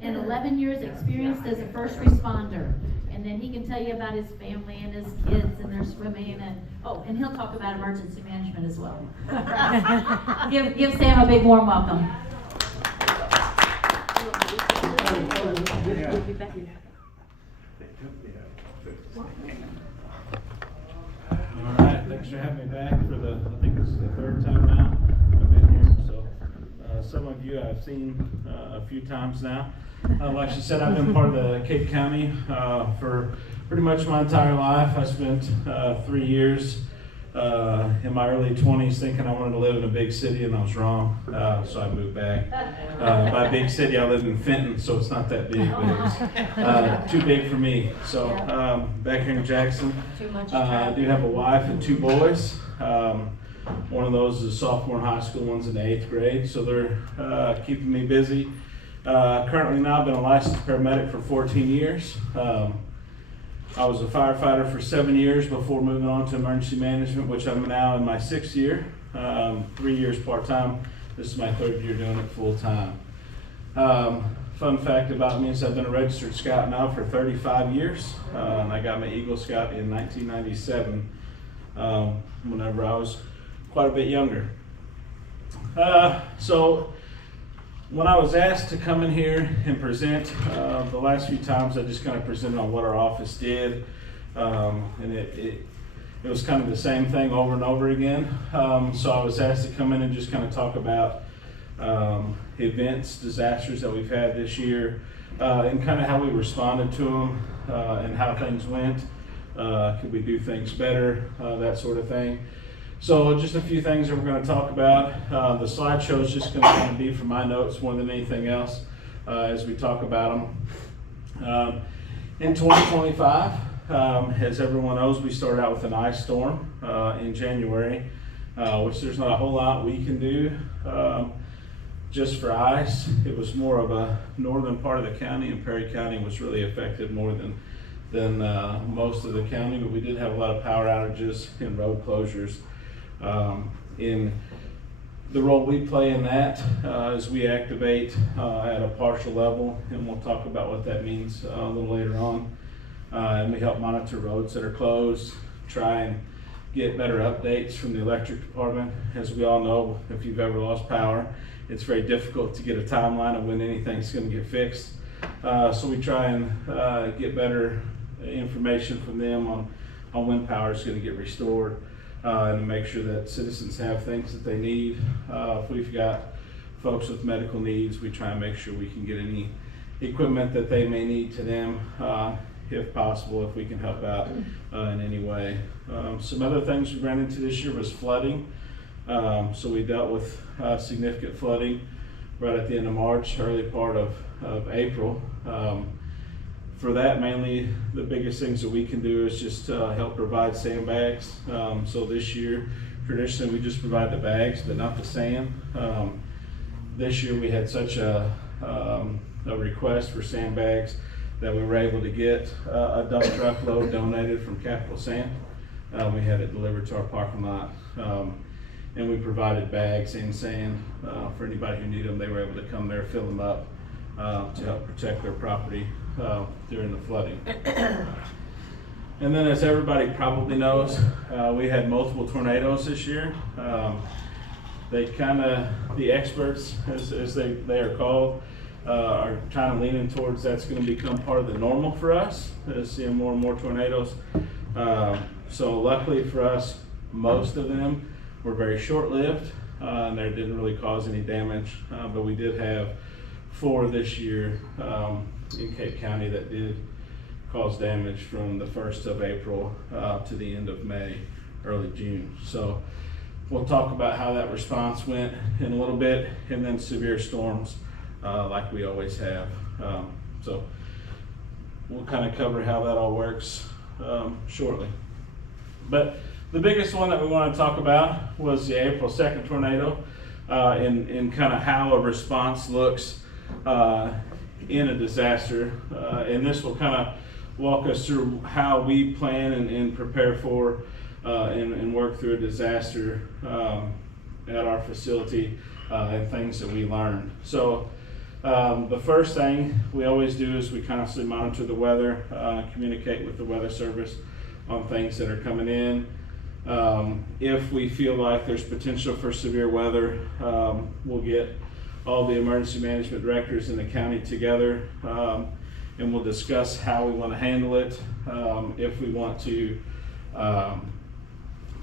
and 11 years experienced as a first responder. And then he can tell you about his family and his kids and their swimming, and he'll talk about emergency management as well. Give Sam a big warm welcome. All right, thanks for having me back for I think this is the third time now I've been here. So some of you I've seen a few times now. Like she said, I've been part of the Cape County for pretty much my entire life. I spent 3 years in my early 20s thinking I wanted to live in a big city, and I was wrong. So I moved back. By big city, I live in Fenton, so it's not that big, but it's too big for me. So back here in Jackson, I do have a wife and 2 boys. One of those is a sophomore in high school, one's in the 8th grade, so they're keeping me busy. Currently now I've been a licensed paramedic for 14 years. I was a firefighter for 7 years before moving on to emergency management, which I'm now in my 6th year, 3 years part-time. This is my 3rd year doing it full-time. Fun fact about me is I've been a registered scout now for 35 years. And I got my Eagle Scout in 1997, whenever I was quite a bit younger. So when I was asked to come in here and present, the last few times I just kind of presented on what our office did, and it was kind of the same thing over and over again. So I was asked to come in and just kind of talk about events, disasters that we've had this year, and kind of how we responded to them, and how things went. Could we do things better, that sort of thing. So just a few things that we're going to talk about. The slideshow is just going to kind of be from my notes more than anything else as we talk about them. In 2025, as everyone knows, we started out with an ice storm in January, which there's not a whole lot we can do just for ice. It was more of a northern part of the county, and Perry County was really affected more than most of the county, but we did have a lot of power outages and road closures. In the role we play in that is we activate at a partial level, and we'll talk about what that means a little later on. And we help monitor roads that are closed, try and get better updates from the electric department. As we all know, if you've ever lost power, it's very difficult to get a timeline of when anything's going to get fixed. So we try and get better information from them on when power is going to get restored. And make sure that citizens have things that they need. If we've got folks with medical needs, we try and make sure we can get any equipment that they may need to them, if possible, if we can help out in any way. Some other things we ran into this year was flooding. So we dealt with significant flooding right at the end of March, early part of April. For that, mainly the biggest things that we can do is just help provide sandbags. So this year, traditionally we just provide the bags, but not the sand. This year we had such a request for sandbags that we were able to get a dump truck load donated from Capital Sand. We had it delivered to our parking lot. And we provided bags and sand for anybody who needed them. They were able to come there, fill them up to help protect their property during the flooding. And then, as everybody probably knows, we had multiple tornadoes this year. The experts, as they are called, are kind of leaning towards that's going to become part of the normal for us, seeing more and more tornadoes. So luckily for us, most of them were very short-lived, and they didn't really cause any damage, but we did have 4 this year in Cape County that did cause damage from the 1st of April to the end of May, early June. So we'll talk about how that response went in a little bit, and then severe storms like we always have. So we'll kind of cover how that all works shortly. But the biggest one that we want to talk about was the April 2nd tornado, and kind of how a response looks in a disaster. And this will kind of walk us through how we plan and prepare for and work through a disaster at our facility, and things that we learned. So The first thing we always do is we constantly monitor the weather, communicate with the weather service on things that are coming in. If we feel like there's potential for severe weather, we'll get all the emergency management directors in the county together, and we'll discuss how we want to handle it. If we want to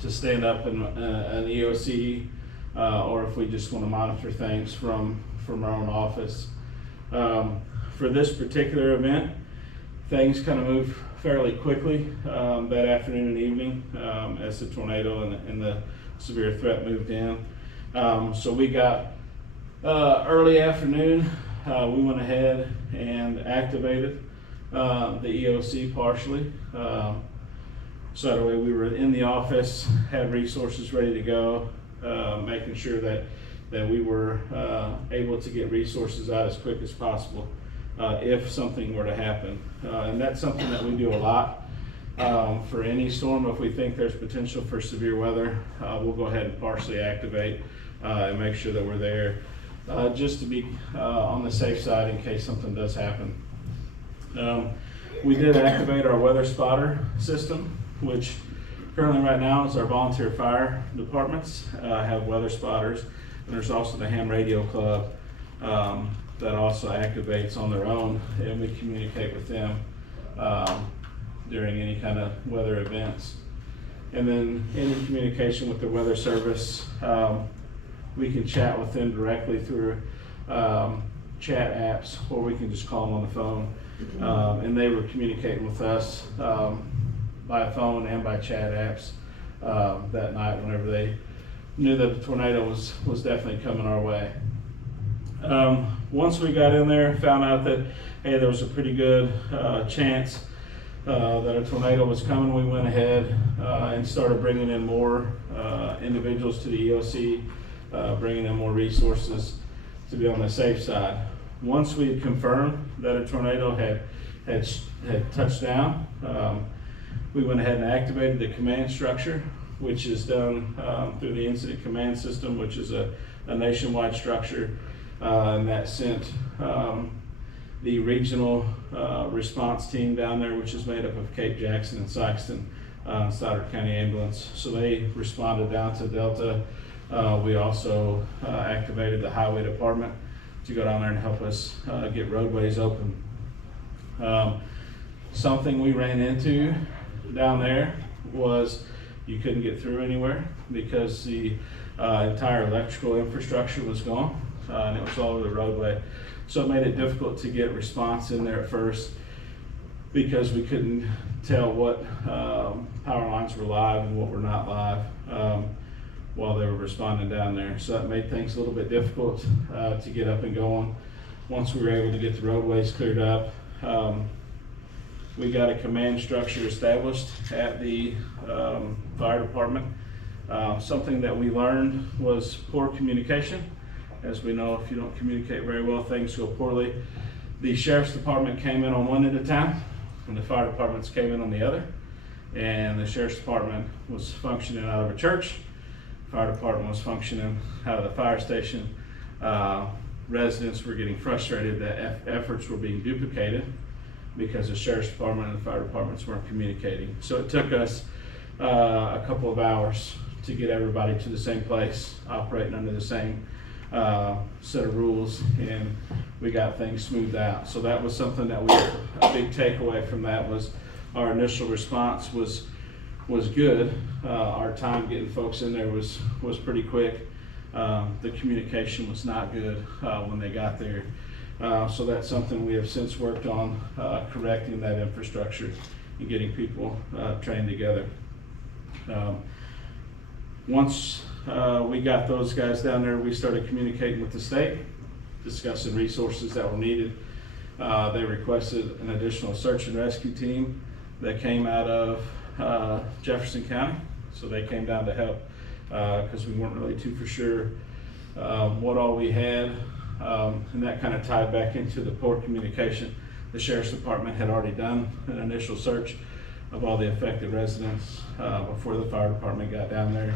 stand up in an EOC, or if we just want to monitor things from our own office. For this particular event, things kind of moved fairly quickly that afternoon and evening as the tornado and the severe threat moved in. So we got early afternoon, we went ahead and activated the EOC partially. So that way we were in the office, had resources ready to go, making sure that we were able to get resources out as quick as possible if something were to happen. And that's something that we do a lot. For any storm, if we think there's potential for severe weather, we'll go ahead and partially activate and make sure that we're there just to be on the safe side in case something does happen. We did activate our weather spotter system, which currently right now is our volunteer fire departments have weather spotters. And there's also the ham radio club that also activates on their own, and we communicate with them during any kind of weather events. And then any communication with the weather service, we can chat with them directly through chat apps, or we can just call them on the phone. And they were communicating with us by phone and by chat apps that night whenever they knew that the tornado was definitely coming our way. Once we got in there, found out that, hey, there was a pretty good chance that a tornado was coming, we went ahead and started bringing in more individuals to the EOC, bringing in more resources to be on the safe side. Once we had confirmed that a tornado had touched down, we went ahead and activated the command structure, which is done through the incident command system, which is a nationwide structure, and that sent the regional response team down there, which is made up of Cape, Jackson, and Sykeston, Stoddard County Ambulance. So they responded down to Delta. We also activated the highway department to go down there and help us get roadways open. Something we ran into down there was you couldn't get through anywhere because the entire electrical infrastructure was gone, and it was all over the roadway. So it made it difficult to get response in there at first because we couldn't tell what power lines were live and what were not live while they were responding down there. So that made things a little bit difficult to get up and going. Once we were able to get the roadways cleared up, we got a command structure established at the fire department. Something that we learned was poor communication. As we know, if you don't communicate very well, things go poorly. The sheriff's department came in on one end of town, and the fire departments came in on the other. And the sheriff's department was functioning out of a church. Fire department was functioning out of the fire station. Residents were getting frustrated that efforts were being duplicated because the sheriff's department and the fire departments weren't communicating. So it took us a couple of hours to get everybody to the same place, operating under the same set of rules, and we got things smoothed out. So that was something that a big takeaway from that was our initial response was good. Our time getting folks in there was pretty quick. The communication was not good when they got there. So that's something we have since worked on, correcting that infrastructure and getting people trained together. Once we got those guys down there, we started communicating with the state, discussing resources that were needed. They requested an additional search and rescue team that came out of Jefferson County. So they came down to help because we weren't really too for sure what all we had. And that kind of tied back into the poor communication. The sheriff's department had already done an initial search of all the affected residents before the fire department got down there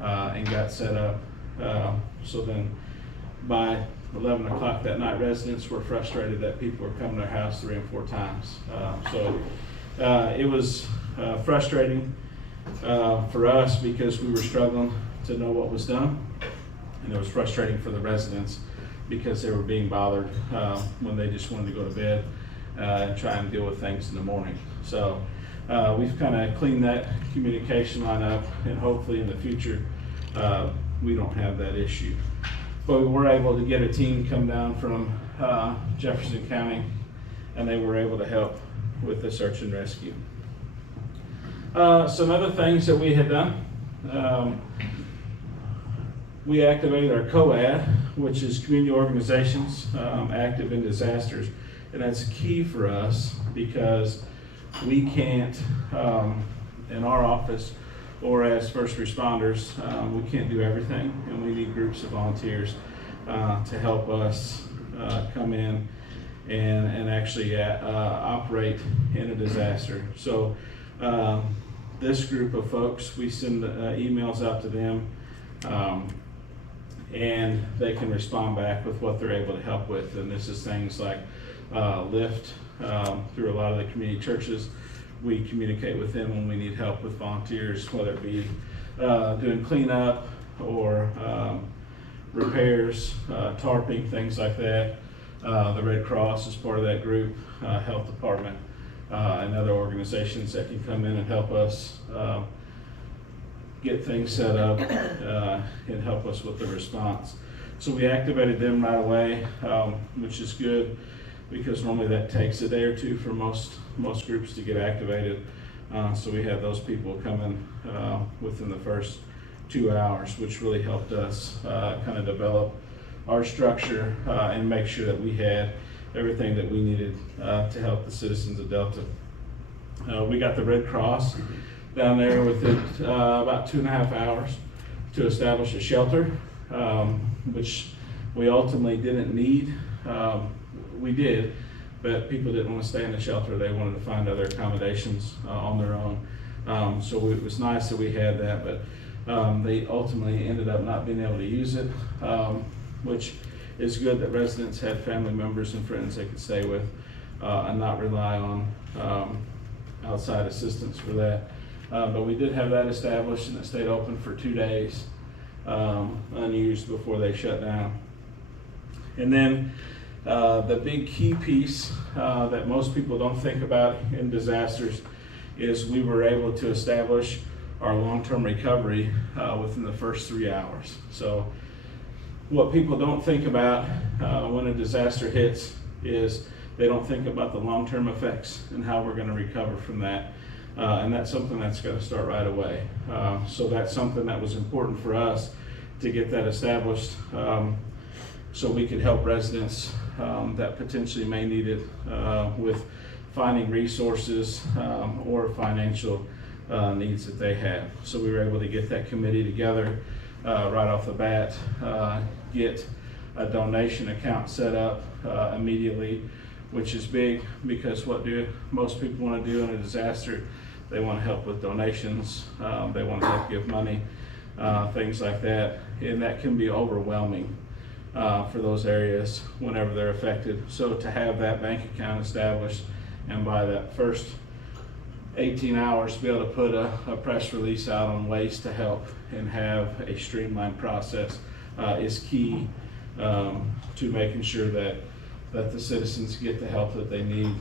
and got set up. So then by 11 o'clock that night, residents were frustrated that people were coming to their house 3 and 4 times. It was frustrating for us because we were struggling to know what was done, and it was frustrating for the residents because they were being bothered when they just wanted to go to bed and try and deal with things in the morning. So we've kind of cleaned that communication line up, and hopefully in the future we don't have that issue. But we were able to get a team come down from Jefferson County, and they were able to help with the search and rescue. Some other things that we had done, we activated our COAD, which is Community Organizations Active in Disasters, and that's key for us because we can't, in our office or as first responders, we can't do everything, and we need groups of volunteers to help us come in and actually operate in a disaster. So this group of folks, we send emails out to them, and they can respond back with what they're able to help with. And this is things like Lyft through a lot of the community churches. We communicate with them when we need help with volunteers, whether it be doing cleanup or repairs, tarping, things like that. The Red Cross is part of that group, health department, and other organizations that can come in and help us get things set up and help us with the response. So we activated them right away, which is good because normally that takes a day or two for most groups to get activated. So we had those people coming within the first 2 hours, which really helped us kind of develop our structure and make sure that we had everything that we needed to help the citizens of Delta. We got the Red Cross down there within about 2.5 hours to establish a shelter, which we ultimately didn't need. We did, but people didn't want to stay in the shelter. They wanted to find other accommodations on their own. So it was nice that we had that, but they ultimately ended up not being able to use it, which is good that residents had family members and friends they could stay with and not rely on outside assistance for that. But we did have that established, and it stayed open for 2 days, unused before they shut down. And then the big key piece that most people don't think about in disasters is we were able to establish our long-term recovery within the first 3 hours. So what people don't think about when a disaster hits is they don't think about the long-term effects and how we're going to recover from that. And that's something that's going to start right away. So that's something that was important for us to get that established so we could help residents that potentially may need it with finding resources or financial needs that they have. So we were able to get that committee together right off the bat, get a donation account set up immediately, which is big because what do most people want to do in a disaster? They want to help with donations, they want to help give money, things like that, and that can be overwhelming for those areas whenever they're affected. So to have that bank account established and by that first 18 hours to be able to put a press release out on ways to help and have a streamlined process is key to making sure that the citizens get the help that they need.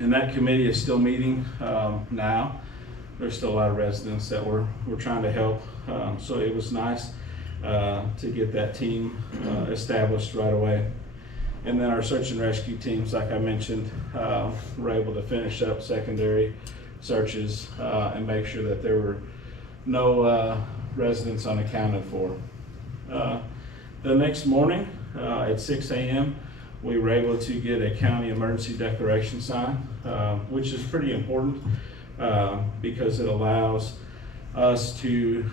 And that committee is still meeting now. There's still a lot of residents that we're trying to help. So it was nice to get that team established right away. And then our search and rescue teams, like I mentioned, were able to finish up secondary searches and make sure that there were no residents unaccounted for. The next morning at 6 a.m., we were able to get a county emergency declaration signed, which is pretty important because it allows us to,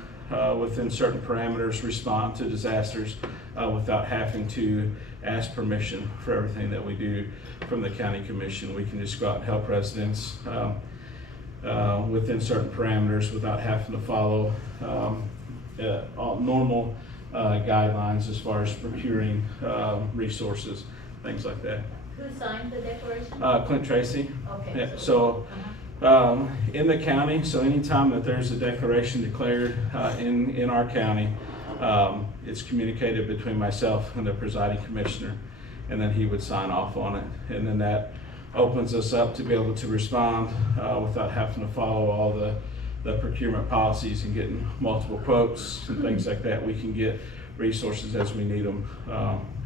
within certain parameters, respond to disasters without having to ask permission for everything that we do from the county commission. We can just go out and help residents within certain parameters without having to follow all normal guidelines as far as procuring resources, things like that. Who signed the declaration? Clint Tracy. Okay. Yeah, so in the county, so anytime that there's a declaration declared in our county, it's communicated between myself and the presiding commissioner, and then he would sign off on it. And then that opens us up to be able to respond without having to follow all the procurement policies and getting multiple quotes and things like that. We can get resources as we need them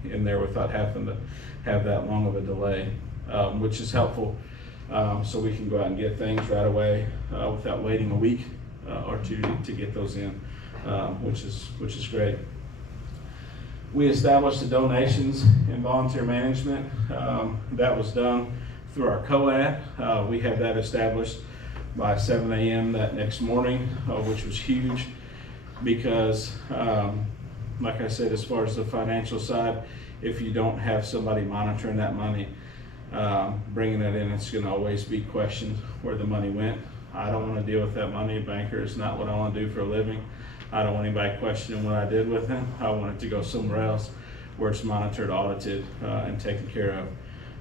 in there without having to have that long of a delay, which is helpful. So we can go out and get things right away without waiting a week or two to get those in, which is great. We established the donations and volunteer management. That was done through our COAD. We had that established by 7 a.m. that next morning, which was huge because, like I said, as far as the financial side, if you don't have somebody monitoring that money, bringing it in, it's going to always be questioned where the money went. I don't want to deal with that money. Banker is not what I want to do for a living. I don't want anybody questioning what I did with it. I want it to go somewhere else where it's monitored, audited, and taken care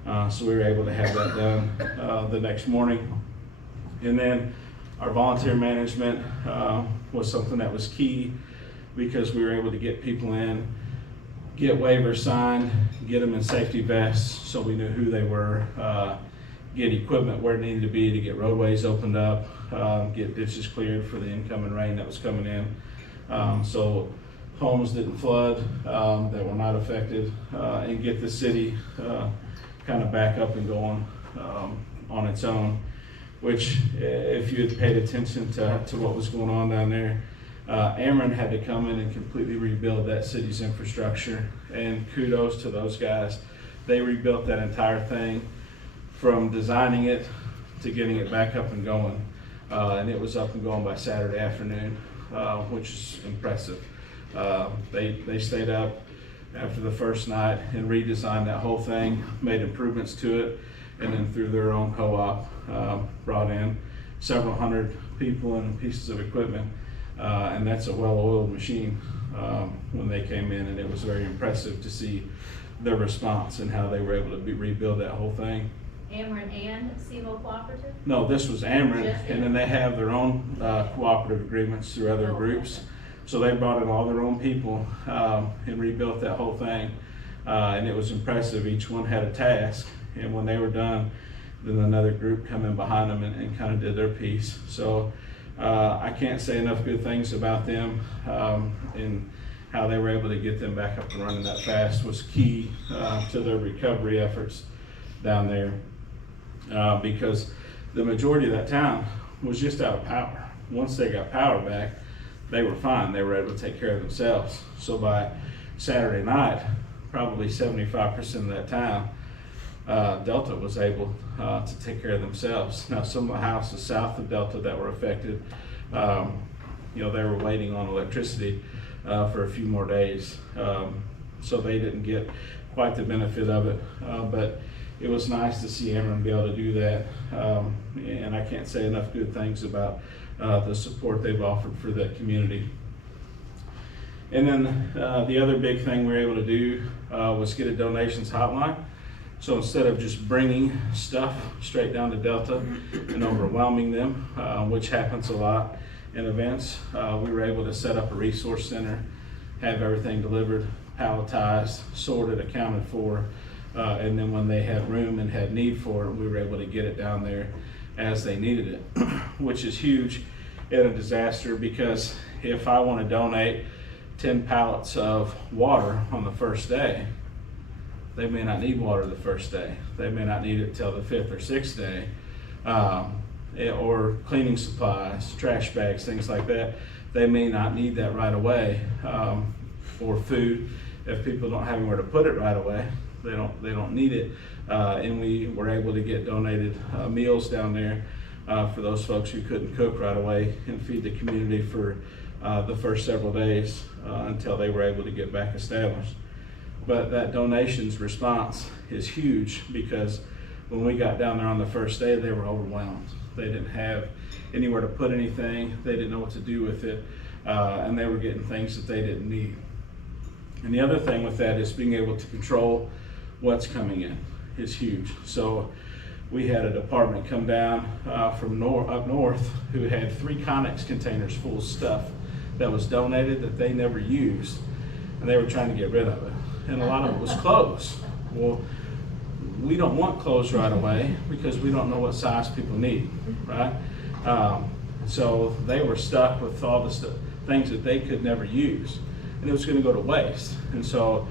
of. So we were able to have that done the next morning. And then our volunteer management was something that was key because we were able to get people in, get waivers signed, get them in safety vests so we knew who they were, get equipment where it needed to be to get roadways opened up, get ditches cleared for the incoming rain that was coming in. So homes didn't flood, that were not affected, and get the city kind of back up and going on its own. Which, if you had paid attention to what was going on down there, Ameren had to come in and completely rebuild that city's infrastructure, and kudos to those guys. They rebuilt that entire thing from designing it to getting it back up and going, and it was up and going by Saturday afternoon, which is impressive. They stayed up after the first night and redesigned that whole thing, made improvements to it, and then through their own co-op brought in several hundred people and pieces of equipment, and that's a well-oiled machine when they came in, and it was very impressive to see their response and how they were able to rebuild that whole thing. Ameren and CMO Cooperative? No, this was Ameren, Just and then they have their own cooperative agreements through other groups. So they brought in all their own people and rebuilt that whole thing, and it was impressive. Each one had a task, and when they were done, then another group come in behind them and kind of did their piece. So I can't say enough good things about them, and how they were able to get them back up and running that fast was key to their recovery efforts down there, because the majority of that town was just out of power. Once they got power back, they were fine. They were able to take care of themselves. So by Saturday night, probably 75% of that town, Delta was able to take care of themselves. Now, some of the houses south of Delta that were affected, they were waiting on electricity for a few more days. So they didn't get quite the benefit of it, but it was nice to see Ameren be able to do that. And I can't say enough good things about the support they've offered for that community. And then the other big thing we were able to do was get a donations hotline. So instead of just bringing stuff straight down to Delta and overwhelming them, which happens a lot in events, we were able to set up a resource center, have everything delivered, palletized, sorted, accounted for, and then when they had room and had need for it, we were able to get it down there as they needed it, which is huge in a disaster, because if I want to donate 10 pallets of water on the first day, they may not need water the first day. They may not need it till the 5th or 6th day. Or cleaning supplies, trash bags, things like that. They may not need that right away. Or food, if people don't have anywhere to put it right away, they don't need it. And we were able to get donated meals down there for those folks who couldn't cook right away, and feed the community for the first several days until they were able to get back established. But that donations response is huge, because when we got down there on the first day, they were overwhelmed. They didn't have anywhere to put anything. They didn't know what to do with it. And they were getting things that they didn't need. And the other thing with that is being able to control what's coming in is huge. So we had a department come down from up north who had 3 Connex containers full of stuff that was donated that they never used, and they were trying to get rid of it. And a lot of it was clothes. Well, we don't want clothes right away because we don't know what size people need, right? So they were stuck with all the things that they could never use, and it was going to go to waste. And so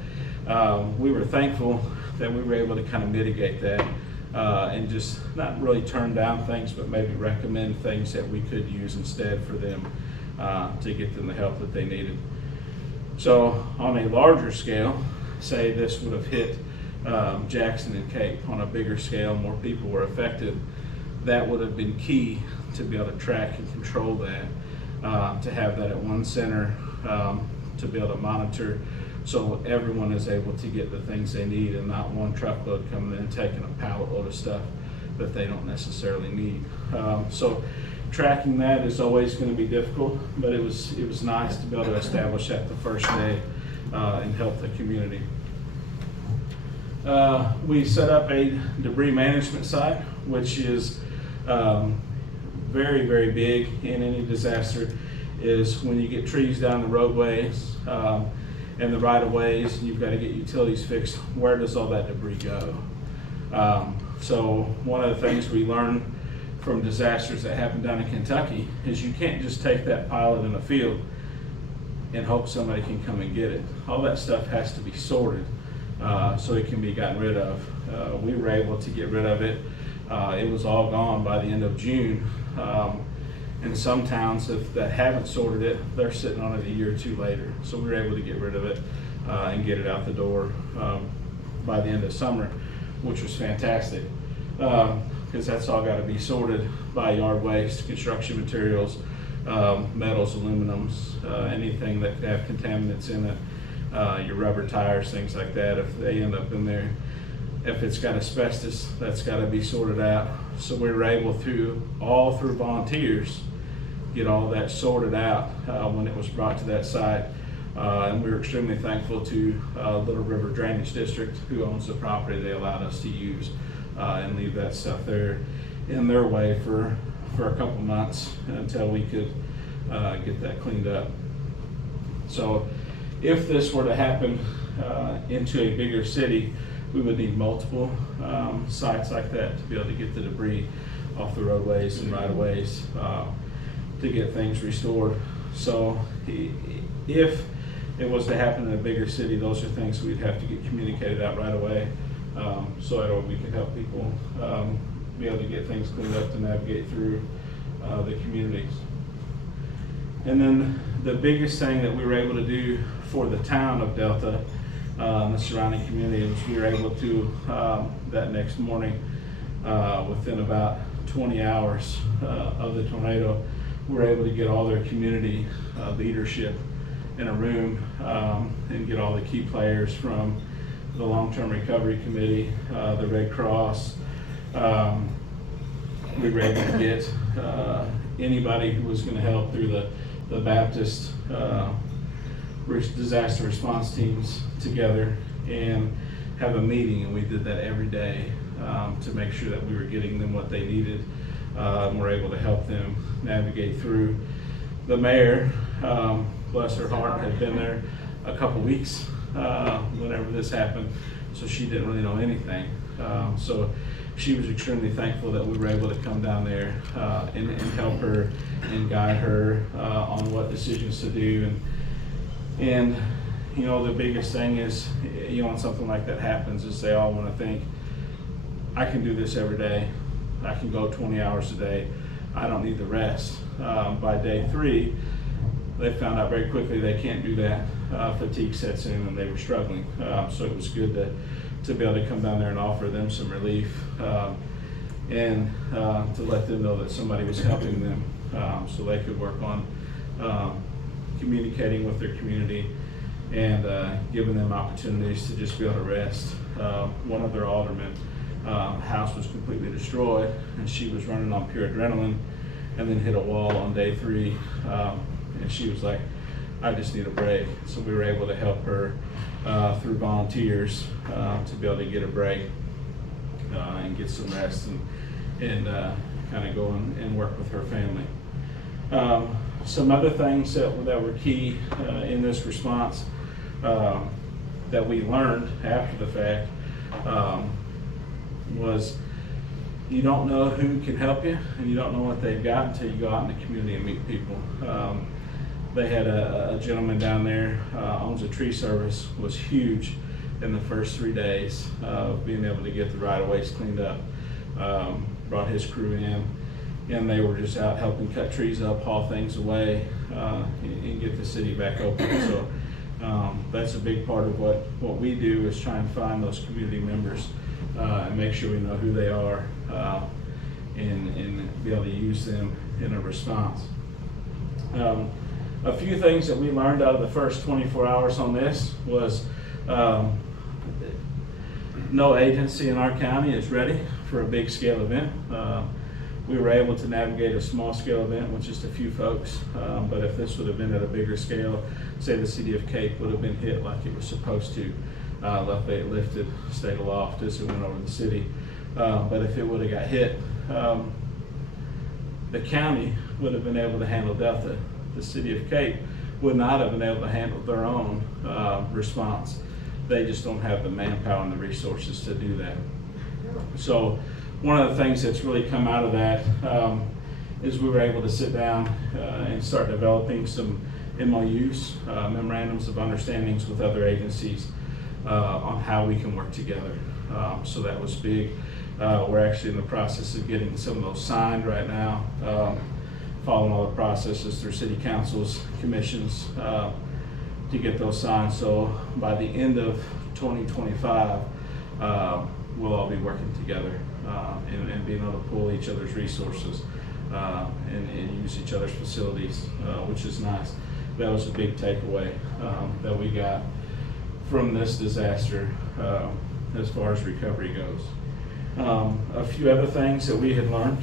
we were thankful that we were able to kind of mitigate that and just not really turn down things, but maybe recommend things that we could use instead for them to get them the help that they needed. So on a larger scale, say this would have hit Jackson and Cape on a bigger scale, more people were affected, that would have been key to be able to track and control that, to have that at one center, to be able to monitor so everyone is able to get the things they need and not one truckload coming in and taking a pallet load of stuff that they don't necessarily need. So tracking that is always going to be difficult, but it was nice to be able to establish that the first day and help the community. We set up a debris management site, which is very, very big in any disaster, is when you get trees down the roadways and the right-of-ways, and you've got to get utilities fixed, where does all that debris go? So one of the things we learned from disasters that happened down in Kentucky is you can't just take that pilot in a field and hope somebody can come and get it. All that stuff has to be sorted so it can be gotten rid of. We were able to get rid of it. It was all gone by the end of June. And some towns that haven't sorted it, they're sitting on it a year or 2 later. So we were able to get rid of it and get it out the door by the end of summer, which was fantastic. Because that's all got to be sorted by yard waste, construction materials, metals, aluminums, anything that could have contaminants in it, your rubber tires, things like that, if they end up in there. If it's got asbestos, that's got to be sorted out. So we were able through volunteers, get all that sorted out when it was brought to that site. And we were extremely thankful to Little River Drainage District, who owns the property they allowed us to use and leave that stuff there in their way for a couple months until we could get that cleaned up. So if this were to happen into a bigger city, we would need multiple sites like that to be able to get the debris off the roadways and right-of-ways to get things restored. So if it was to happen in a bigger city, those are things we'd have to get communicated out right away so that we can help people be able to get things cleaned up to navigate through the communities. And then the biggest thing that we were able to do for the town of Delta, the surrounding community, was we were able to, that next morning, within about 20 hours of the tornado, we were able to get all their community leadership in a room and get all the key players from the Long-Term Recovery Committee, the Red Cross. We were able to get anybody who was going to help through the Baptist disaster response teams together and have a meeting, and we did that every day to make sure that we were getting them what they needed and we're able to help them navigate through. The mayor, bless her heart, had been there a couple weeks whenever this happened, so she didn't really know anything. So she was extremely thankful that we were able to come down there and help her and guide her on what decisions to do. And you know, the biggest thing is, you know, when something like that happens, is they all want to think, I can do this every day. I can go 20 hours a day. I don't need the rest. By day 3, they found out very quickly they can't do that. Fatigue sets in and they were struggling. So it was good to be able to come down there and offer them some relief and to let them know that somebody was helping them so they could work on communicating with their community and giving them opportunities to just be able to rest. One of their aldermen, house was completely destroyed, and she was running on pure adrenaline and then hit a wall on day 3. And she was like, I just need a break. So we were able to help her through volunteers to be able to get a break and get some rest and kind of go and work with her family. Some other things that were key in this response that we learned after the fact was you don't know who can help you, and you don't know what they've got until you go out in the community and meet people. They had a gentleman down there, owns a tree service, was huge in the first 3 days of being able to get the right-of-ways cleaned up. Brought his crew in, and they were just out helping cut trees up, haul things away, and get the city back open. So that's a big part of what we do, is try and find those community members and make sure we know who they are and be able to use them in a response. A few things that we learned out of the first 24 hours on this was no agency in our county is ready for a big scale event. We were able to navigate a small scale event with just a few folks, but if this would have been at a bigger scale, say the city of Cape would have been hit like it was supposed to, lifted, stayed aloft as it went over the city. But if it would have got hit, the county would have been able to handle Delta. The city of Cape would not have been able to handle their own response. They just don't have the manpower and the resources to do that. So one of the things that's really come out of that is we were able to sit down and start developing some MOUs, memorandums of understandings with other agencies on how we can work together. So that was big. We're actually in the process of getting some of those signed right now, following all the processes through city councils, commissions, to get those signed. So by the end of 2025, we'll all be working together and being able to pull each other's resources and use each other's facilities, which is nice. That was a big takeaway that we got from this disaster as far as recovery goes. A few other things that we had learned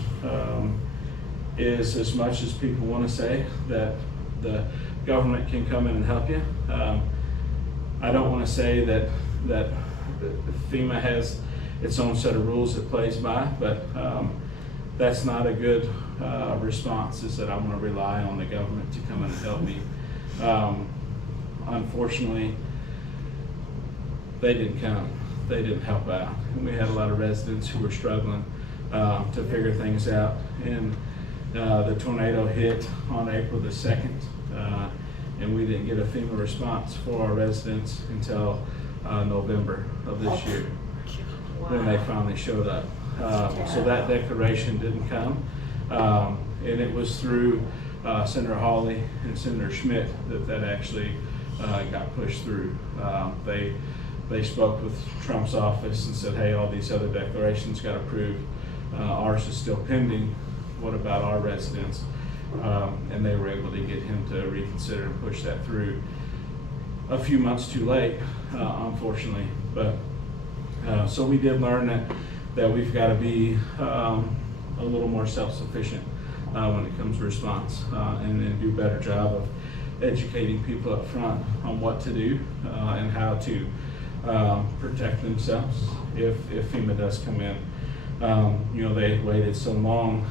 is, as much as people want to say that the government can come in and help you, I don't want to say that FEMA has its own set of rules it plays by, but that's not a good response, is that I'm going to rely on the government to come in and help me. Unfortunately, they didn't come. They didn't help out. And we had a lot of residents who were struggling to figure things out. And the tornado hit on April the 2nd, and we didn't get a FEMA response for our residents until November of this year, when they finally showed up. So that declaration didn't come, and it was through Senator Hawley and Senator Schmidt that actually got pushed through. They spoke with Trump's office and said, hey, all these other declarations got approved. Ours is still pending. What about our residents? And they were able to get him to reconsider and push that through. A few months too late, unfortunately. But so we did learn that we've got to be a little more self-sufficient when it comes to response, and do a better job of educating people up front on what to do and how to protect themselves if FEMA does come in. They had waited so long.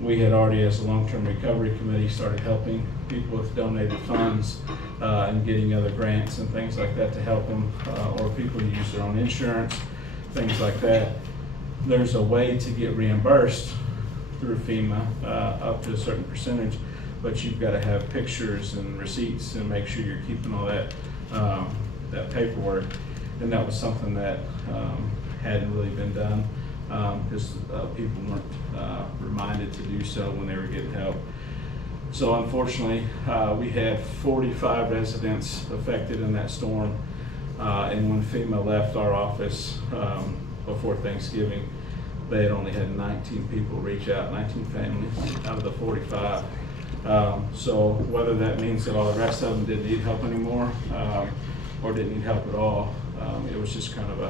We had already, as a long-term recovery committee, started helping people with donated funds and getting other grants and things like that to help them, or people who use their own insurance, things like that. There's a way to get reimbursed through FEMA up to a certain percentage, but you've got to have pictures and receipts and make sure you're keeping all that paperwork. And that was something that hadn't really been done because people weren't reminded to do so when they were getting help. So unfortunately, we had 45 residents affected in that storm, and when FEMA left our office before Thanksgiving, they had only had 19 people reach out, 19 families out of the 45. So whether that means that all the rest of them didn't need help anymore or didn't need help at all, it was just kind of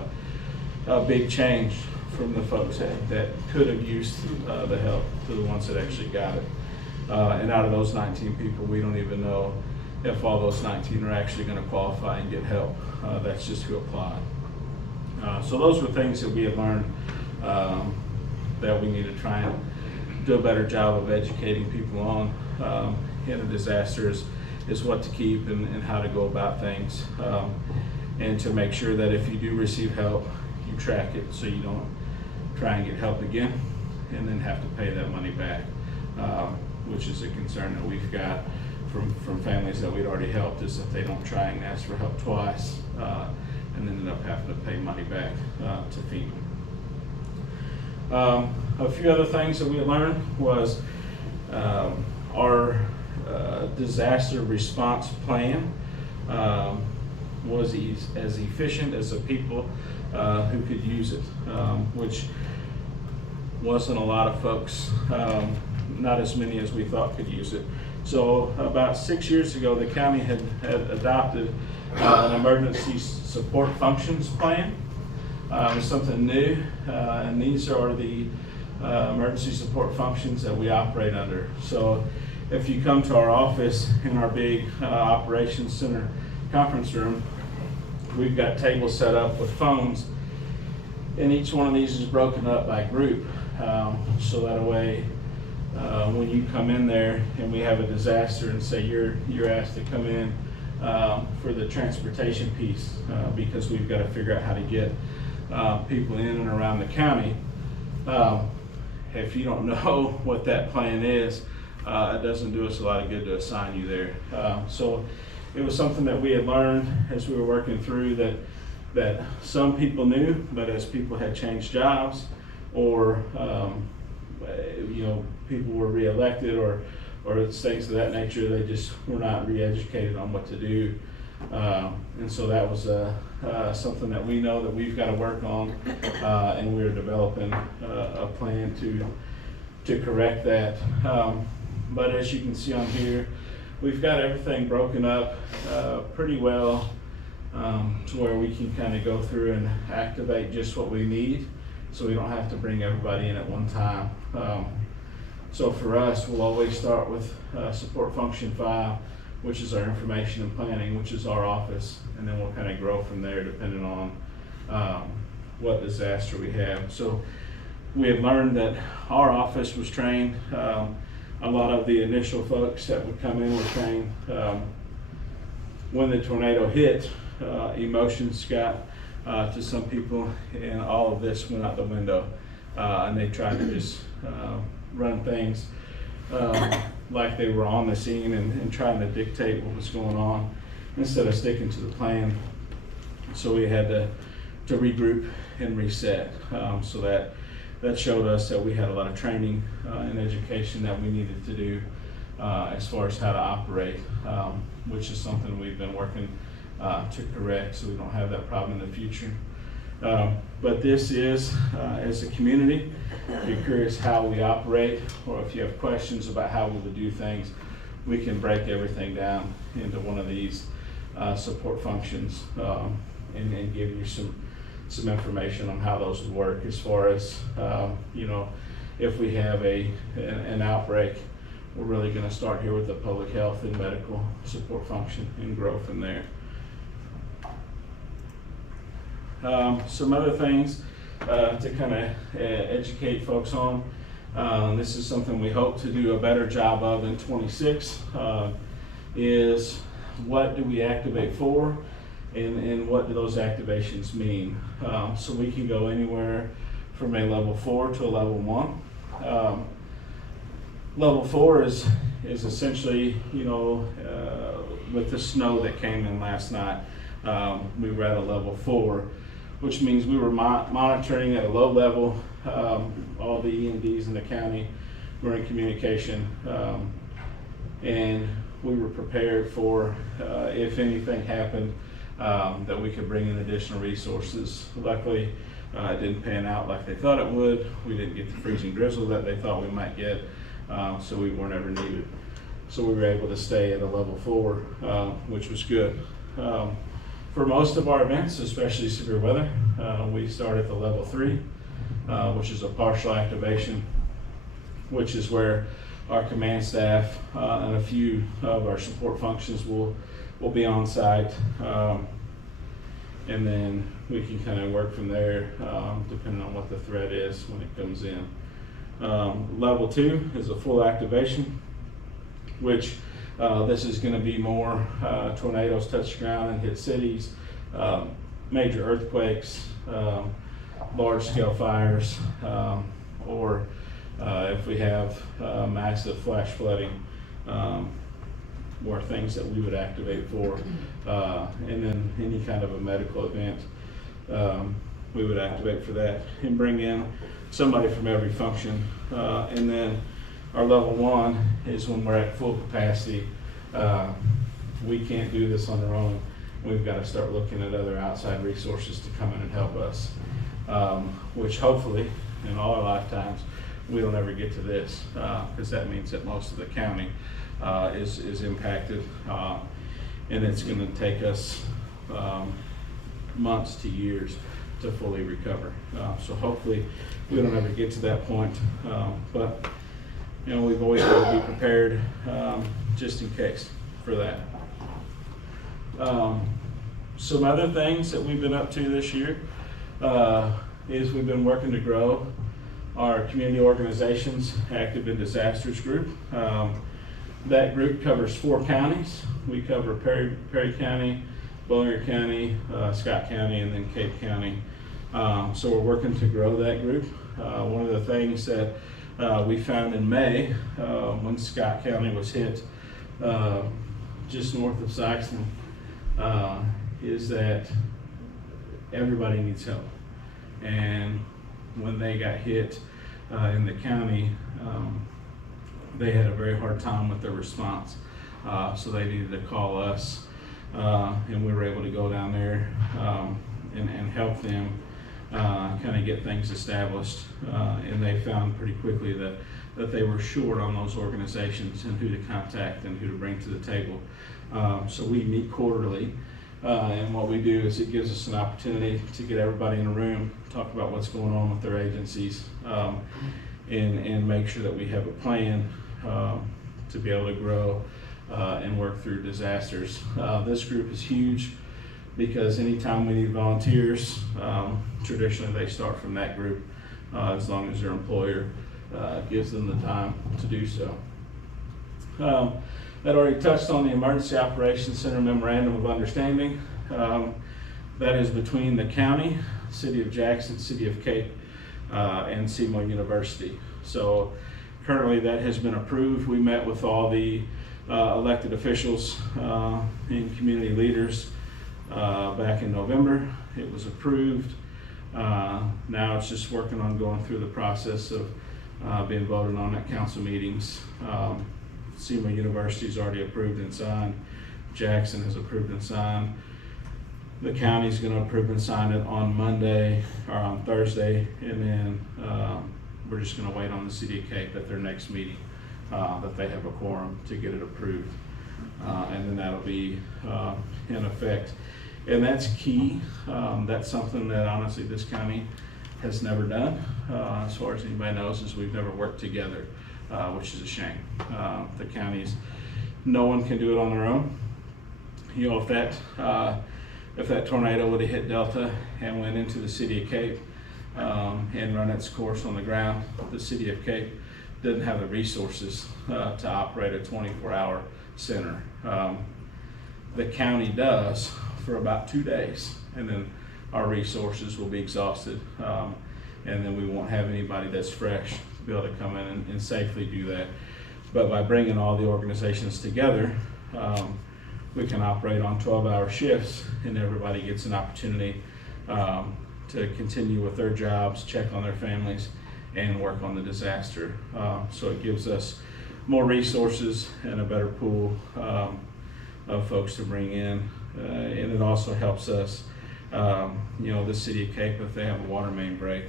a big change from the folks that could have used the help to the ones that actually got it. And out of those 19 people, we don't even know if all those 19 are actually going to qualify and get help. That's just who applied. So those were things that we had learned that we need to try and do a better job of educating people on in a disaster is what to keep and how to go about things, and to make sure that if you do receive help, you track it so you don't try and get help again and then have to pay that money back, which is a concern that we've got from families that we'd already helped, is that they don't try and ask for help twice and ended up having to pay money back to FEMA. A few other things that we learned was our disaster response plan was as efficient as the people who could use it, which wasn't a lot of folks, not as many as we thought could use it. So about 6 years ago, the county had adopted an emergency support functions plan. Something new, and these are the emergency support functions that we operate under. So if you come to our office in our big operations center conference room, we've got tables set up with phones, and each one of these is broken up by group, so that way when you come in there and we have a disaster and say you're asked to come in for the transportation piece, because we've got to figure out how to get people in and around the county. If you don't know what that plan is, it doesn't do us a lot of good to assign you there. So it was something that we had learned as we were working through, that some people knew, but as people had changed jobs, or people were reelected, or things of that nature, they just were not re-educated on what to do. And so that was something that we know that we've got to work on, and we're developing a plan to correct that. But as you can see on here, we've got everything broken up pretty well, to where we can kind of go through and activate just what we need, so we don't have to bring everybody in at one time. So for us, we'll always start with support function 5, which is our information and planning, which is our office, and then we'll kind of grow from there depending on what disaster we have. So we had learned that our office was trained. A lot of the initial folks that would come in were trained. When the tornado hit, emotions got to some people, and all of this went out the window, and they tried to just run things like they were on the scene and trying to dictate what was going on instead of sticking to the plan. So we had to regroup and reset. So that showed us that we had a lot of training and education that we needed to do as far as how to operate, which is something we've been working to correct, so we don't have that problem in the future. But this is, as a community, if you're curious how we operate, or if you have questions about how we would do things, we can break everything down into one of these support functions, and give you some information on how those would work, as far as if we have an outbreak, we're really going to start here with the public health and medical support function and grow from there. Some other things to kind of educate folks on. This is something we hope to do a better job of in 26, is what do we activate for, and what do those activations mean. So we can go anywhere from a level 4 to a level 1. Level 4 is essentially, with the snow that came in last night, we were at a level 4, which means we were monitoring at a low level. All the E&Ds in the county were in communication, and we were prepared for if anything happened, that we could bring in additional resources. Luckily, it didn't pan out like they thought it would. We didn't get the freezing drizzle that they thought we might get, so we weren't ever needed. So we were able to stay at a level 4, which was good. For most of our events, especially severe weather, we start at the level 3, which is a partial activation, which is where our command staff and a few of our support functions will be on site. And then we can kind of work from there, depending on what the threat is when it comes in. Level 2 is a full activation, which this is going to be more tornadoes touch ground and hit cities, major earthquakes, large scale fires, or if we have massive flash flooding, or things that we would activate for, and then any kind of a medical event, we would activate for that and bring in somebody from every function. And then our level 1 is when we're at full capacity. We can't do this on our own. We've got to start looking at other outside resources to come in and help us, which hopefully in all our lifetimes we don't ever get to this, because that means that most of the county is impacted, and it's going to take us months to years to fully recover. So hopefully we don't ever get to that point, but you know, we've always got to be prepared, just in case for that. Some other things that we've been up to this year is we've been working to grow our community organizations active in disasters group. That group covers 4 counties. We cover Perry County, Boulder County, Scott County, and then Cape County. So we're working to grow that group. One of the things that we found in May, when Scott County was hit, just north of Saxon, is that everybody needs help. And when they got hit in the county, they had a very hard time with their response. So they needed to call us, and we were able to go down there and help them kind of get things established. And they found pretty quickly that they were short on those organizations and who to contact and who to bring to the table. So we meet quarterly, and what we do is it gives us an opportunity to get everybody in a room, talk about what's going on with their agencies, and make sure that we have a plan to be able to grow and work through disasters. This group is huge because anytime we need volunteers, traditionally they start from that group, as long as their employer gives them the time to do so. I'd already touched on the Emergency Operations Center Memorandum of Understanding. That is between the county, City of Jackson, City of Cape, and Seymour University. So currently that has been approved. We met with all the elected officials and community leaders back in November. It was approved. Now it's just working on going through the process of being voted on at council meetings. Seymour University has already approved and signed. Jackson has approved and signed. The county's going to approve and sign it on Monday or on Thursday, and then we're just going to wait on the City of Cape at their next meeting that they have a quorum to get it approved, and then that'll be in effect. And that's key. That's something that honestly this county has never done, as far as anybody knows, is we've never worked together, which is a shame. The counties, no one can do it on their own. You know, if that tornado would have hit Delta and went into the City of Cape and run its course on the ground, the City of Cape doesn't have the resources to operate a 24-hour center. The county does for about 2 days, and then our resources will be exhausted, and then we won't have anybody that's fresh to be able to come in and safely do that. But by bringing all the organizations together, we can operate on 12-hour shifts, and everybody gets an opportunity to continue with their jobs, check on their families, and work on the disaster. So it gives us more resources and a better pool of folks to bring in, and it also helps us, you know, the City of Cape, if they have a water main break,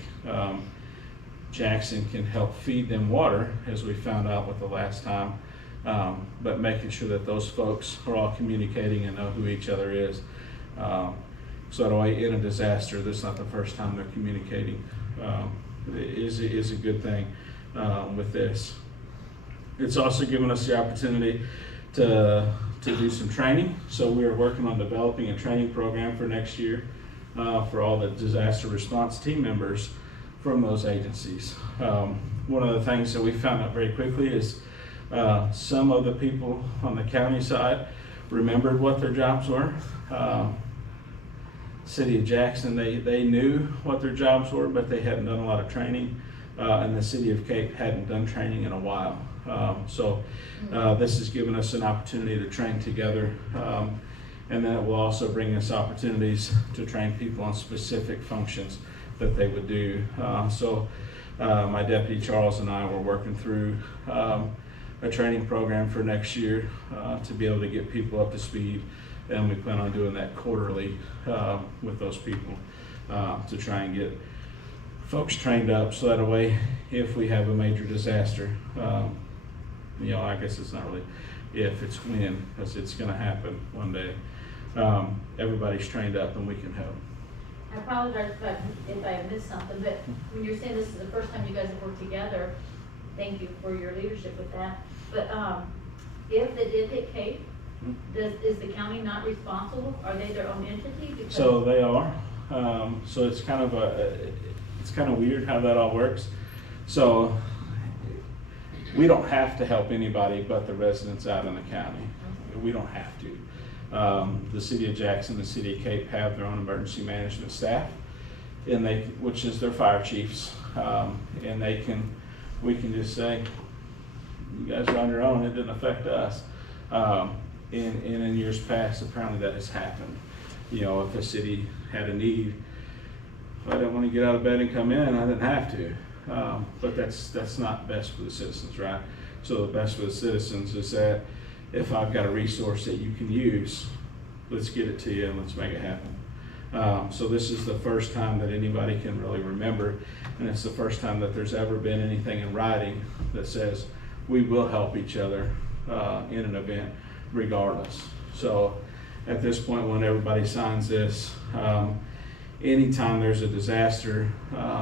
Jackson can help feed them water, as we found out with the last time, but making sure that those folks are all communicating and know who each other is. So that way, in a disaster, this is not the first time they're communicating. Is a good thing with this. It's also given us the opportunity to do some training. So we are working on developing a training program for next year for all the disaster response team members from those agencies. One of the things that we found out very quickly is some of the people on the county side remembered what their jobs were. City of Jackson, they knew what their jobs were, but they hadn't done a lot of training. And the City of Cape hadn't done training in a while. So this has given us an opportunity to train together. And then it will also bring us opportunities to train people on specific functions that they would do. So my deputy Charles and I were working through a training program for next year to be able to get people up to speed. And we plan on doing that quarterly with those people to try and get folks trained up, so that way, if we have a major disaster, you know, I guess it's not really if, it's when, because it's going to happen one day. Everybody's trained up and we can help. I apologize if I missed something, but when you're saying this is the first time you guys have worked together, thank you for your leadership with that. But if they did hit Cape, is the county not responsible? Are they their own entity? Because So they are. So it's kind of it's kind of weird how that all works. So we don't have to help anybody but the residents out in the county. We don't have to. The City of Jackson, the City of Cape have their own emergency management staff, and which is their fire chiefs, and we can just say, you guys are on your own, it didn't affect us. In years past, apparently that has happened. You know, if a city had a need, if I didn't want to get out of bed and come in, I didn't have to. But that's not best for the citizens, right? So the best for the citizens is that if I've got a resource that you can use, let's get it to you and let's make it happen. So this is the first time that anybody can really remember, and it's the first time that there's ever been anything in writing that says we will help each other in an event regardless. So at this point, when everybody signs this, anytime there's a disaster,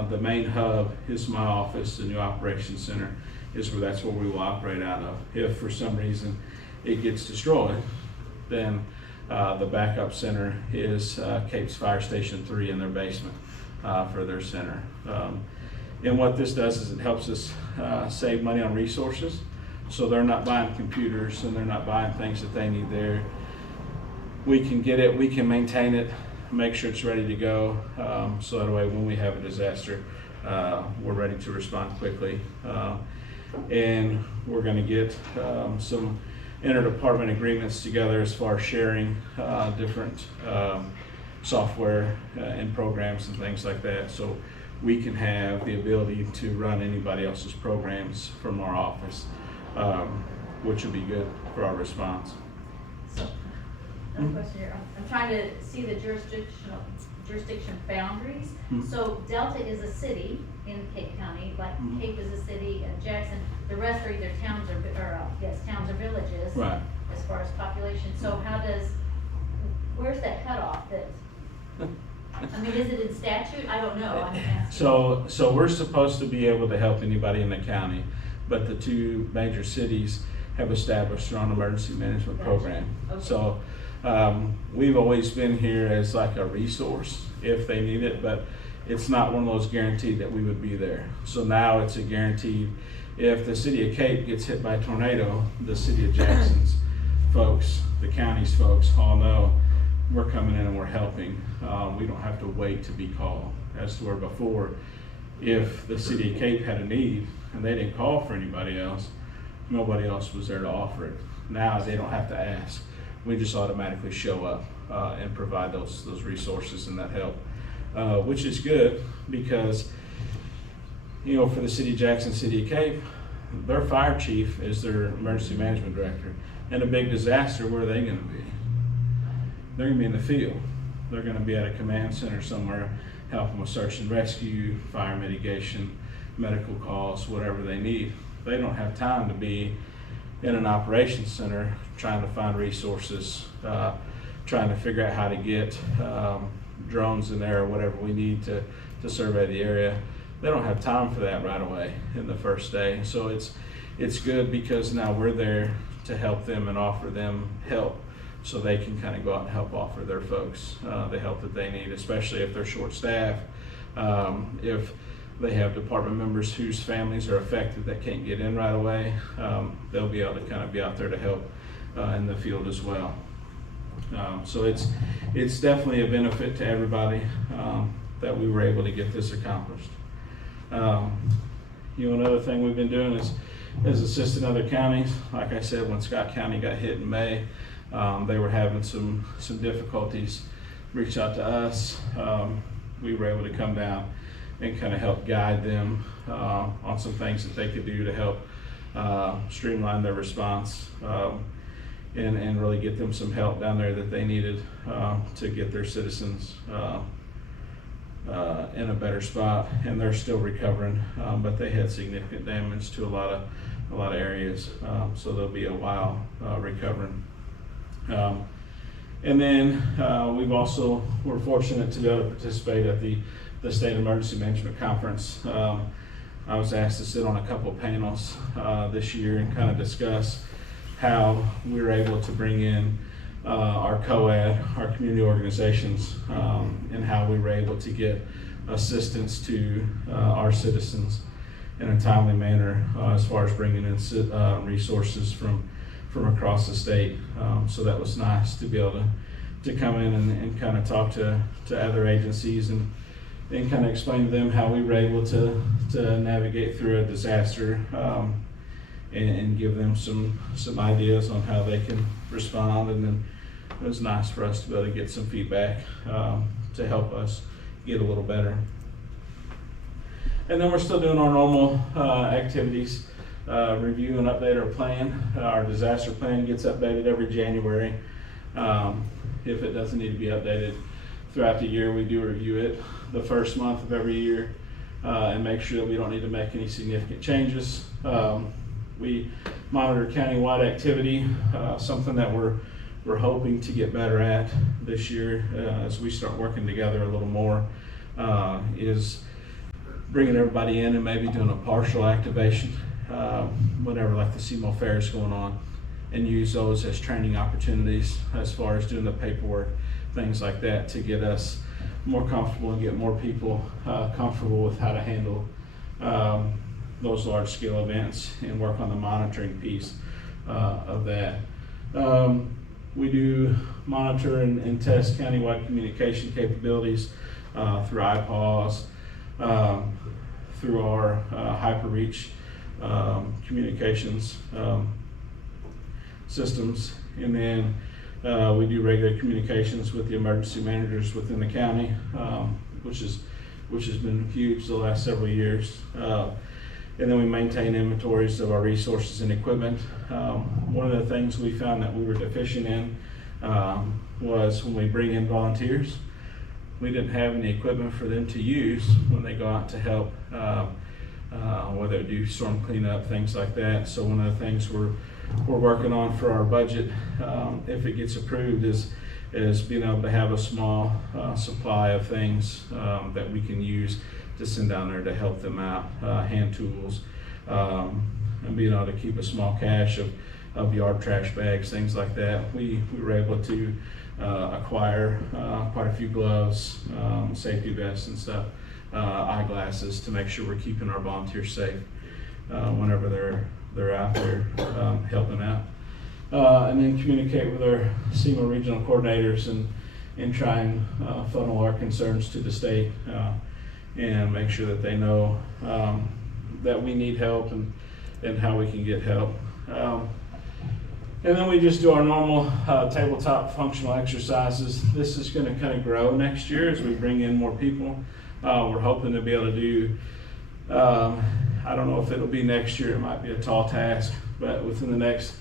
the main hub is my office. The new operations center is that's where we will operate out of. If for some reason it gets destroyed, then the backup center is Cape's Fire Station 3 in their basement for their center. And what this does is it helps us save money on resources. So they're not buying computers and they're not buying things that they need there. We can get it, we can maintain it, make sure it's ready to go. So that way when we have a disaster, we're ready to respond quickly. And we're gonna get some interdepartment agreements together as far as sharing different software and programs and things like that. So we can have the ability to run anybody else's programs from our office. Which would be good for our response. So, another question here. I'm trying to see the jurisdiction boundaries. So Delta is a city in Cape County, like Cape is a city, and Jackson. The rest are either towns or villages. Right. As far as population. So where's that cutoff? I mean, is it in statute? I don't know. I'm asking. So we're supposed to be able to help anybody in the county, but the two major cities have established their own emergency management program. Okay. So we've always been here as like a resource if they need it, but it's not one of those guaranteed that we would be there. So now it's a guaranteed. If the City of Cape gets hit by a tornado, the City of Jackson's folks, the county's folks all know we're coming in and we're helping. We don't have to wait to be called. As to where before, if the City of Cape had a need and they didn't call for anybody else, nobody else was there to offer it. Now they don't have to ask. We just automatically show up and provide those resources and that help, which is good because, you know, for the City of Jackson, City of Cape, their fire chief is their emergency management director. And a big disaster, where are they going to be? They're going to be in the field. They're going to be at a command center somewhere, helping with search and rescue, fire mitigation, medical calls, whatever they need. They don't have time to be in an operations center trying to find resources, trying to figure out how to get drones in there or whatever we need to survey the area. They don't have time for that right away in the first day. So it's good because now we're there to help them and offer them help, so they can kind of go out and help offer their folks the help that they need, especially if they're short-staffed, if they have department members whose families are affected that can't get in right away. They'll be able to kind of be out there to help in the field as well. So it's definitely a benefit to everybody that we were able to get this accomplished. Another thing we've been doing is assisting other counties. Like I said, when Scott County got hit in May, they were having some difficulties. Reached out to us. We were able to come down and kind of help guide them on some things that they could do to help streamline their response and really get them some help down there that they needed to get their citizens in a better spot. And they're still recovering, but they had significant damage to a lot of areas, so they'll be a while recovering. And then we're fortunate to be able to participate at the State Emergency Management Conference. I was asked to sit on a couple of panels this year and kind of discuss how we were able to bring in our COAD, our community organizations, and how we were able to get assistance to our citizens in a timely manner as far as bringing in resources from across the state. So that was nice to be able to come in and kind of talk to other agencies and kind of explain to them how we were able to navigate through a disaster and give them some ideas on how they can respond. And then it was nice for us to be able to get some feedback to help us get a little better. And then we're still doing our normal activities, review and update our plan. Our disaster plan gets updated every January. If it doesn't need to be updated throughout the year, we do review it the first month of every year and make sure that we don't need to make any significant changes. We monitor countywide activity, something that we're hoping to get better at this year as we start working together a little more, is bringing everybody in and maybe doing a partial activation whenever like the CMO fair is going on, and use those as training opportunities as far as doing the paperwork, things like that, to get us more comfortable and get more people comfortable with how to handle those large scale events and work on the monitoring piece of that. We do monitor and test countywide communication capabilities through iPaws, through our HyperReach communications systems, and then we do regular communications with the emergency managers within the county, which has been huge the last several years. And then we maintain inventories of our resources and equipment. One of the things we found that we were deficient in was when we bring in volunteers, we didn't have any equipment for them to use when they go out to help, whether it do storm cleanup, things like that. So one of the things we're working on for our budget, if it gets approved, is being able to have a small supply of things that we can use to send down there to help them out, hand tools, and being able to keep a small cache of yard trash bags, things like that. We were able to acquire quite a few gloves, safety vests and stuff, eyeglasses, to make sure we're keeping our volunteers safe whenever they're out there helping out. And then communicate with our SEMA regional coordinators and try and funnel our concerns to the state and make sure that they know that we need help and how we can get help. And then we just do our normal tabletop functional exercises. This is going to kind of grow next year as we bring in more people. We're hoping to be able to do, I don't know if it'll be next year, it might be a tall task, but within the next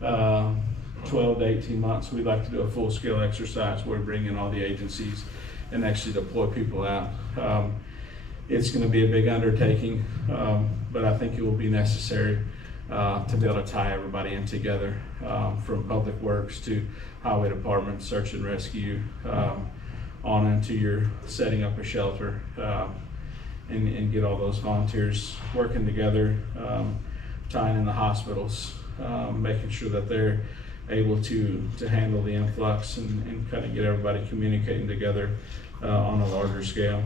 12 to 18 months, we'd like to do a full-scale exercise where we bring in all the agencies and actually deploy people out. It's going to be a big undertaking, but I think it will be necessary to be able to tie everybody in together, from public works to highway department, search and rescue, on into your setting up a shelter, and get all those volunteers working together tying in the hospitals, making sure that they're able to handle the influx and kind of get everybody communicating together on a larger scale.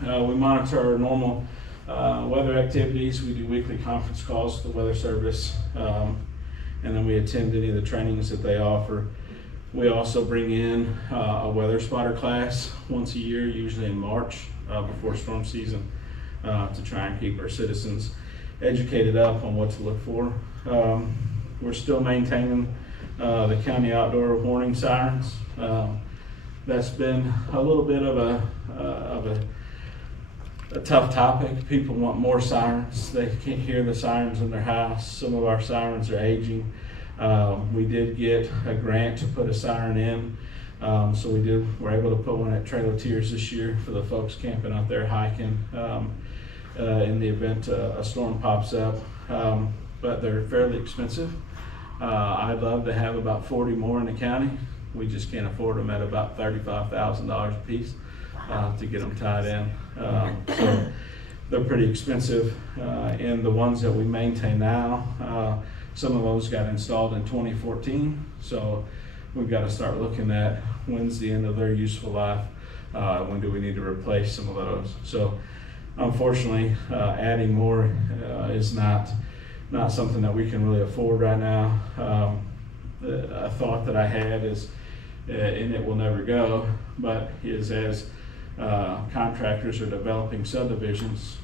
We monitor our normal weather activities. We do weekly conference calls with the Weather Service, and then we attend any of the trainings that they offer. We also bring in a weather spotter class once a year, usually in March before storm season, to try and keep our citizens educated up on what to look for. We're still maintaining the county outdoor warning sirens. That's been a little bit of a tough topic. People want more sirens. They can't hear the sirens in their house. Some of our sirens are aging. We did get a grant to put a siren in. So we're able to put one at Trail of Tears this year for the folks camping out there hiking in the event a storm pops up. But they're fairly expensive. I'd love to have about 40 more in the county. We just can't afford them at about $35,000 a piece to get them tied in. So they're pretty expensive. And the ones that we maintain now, some of those got installed in 2014. So we've got to start looking at when's the end of their useful life. When do we need to replace some of those? So unfortunately, adding more is not something that we can really afford right now. A thought that I had is, and it will never go, but is as contractors are developing subdivisions,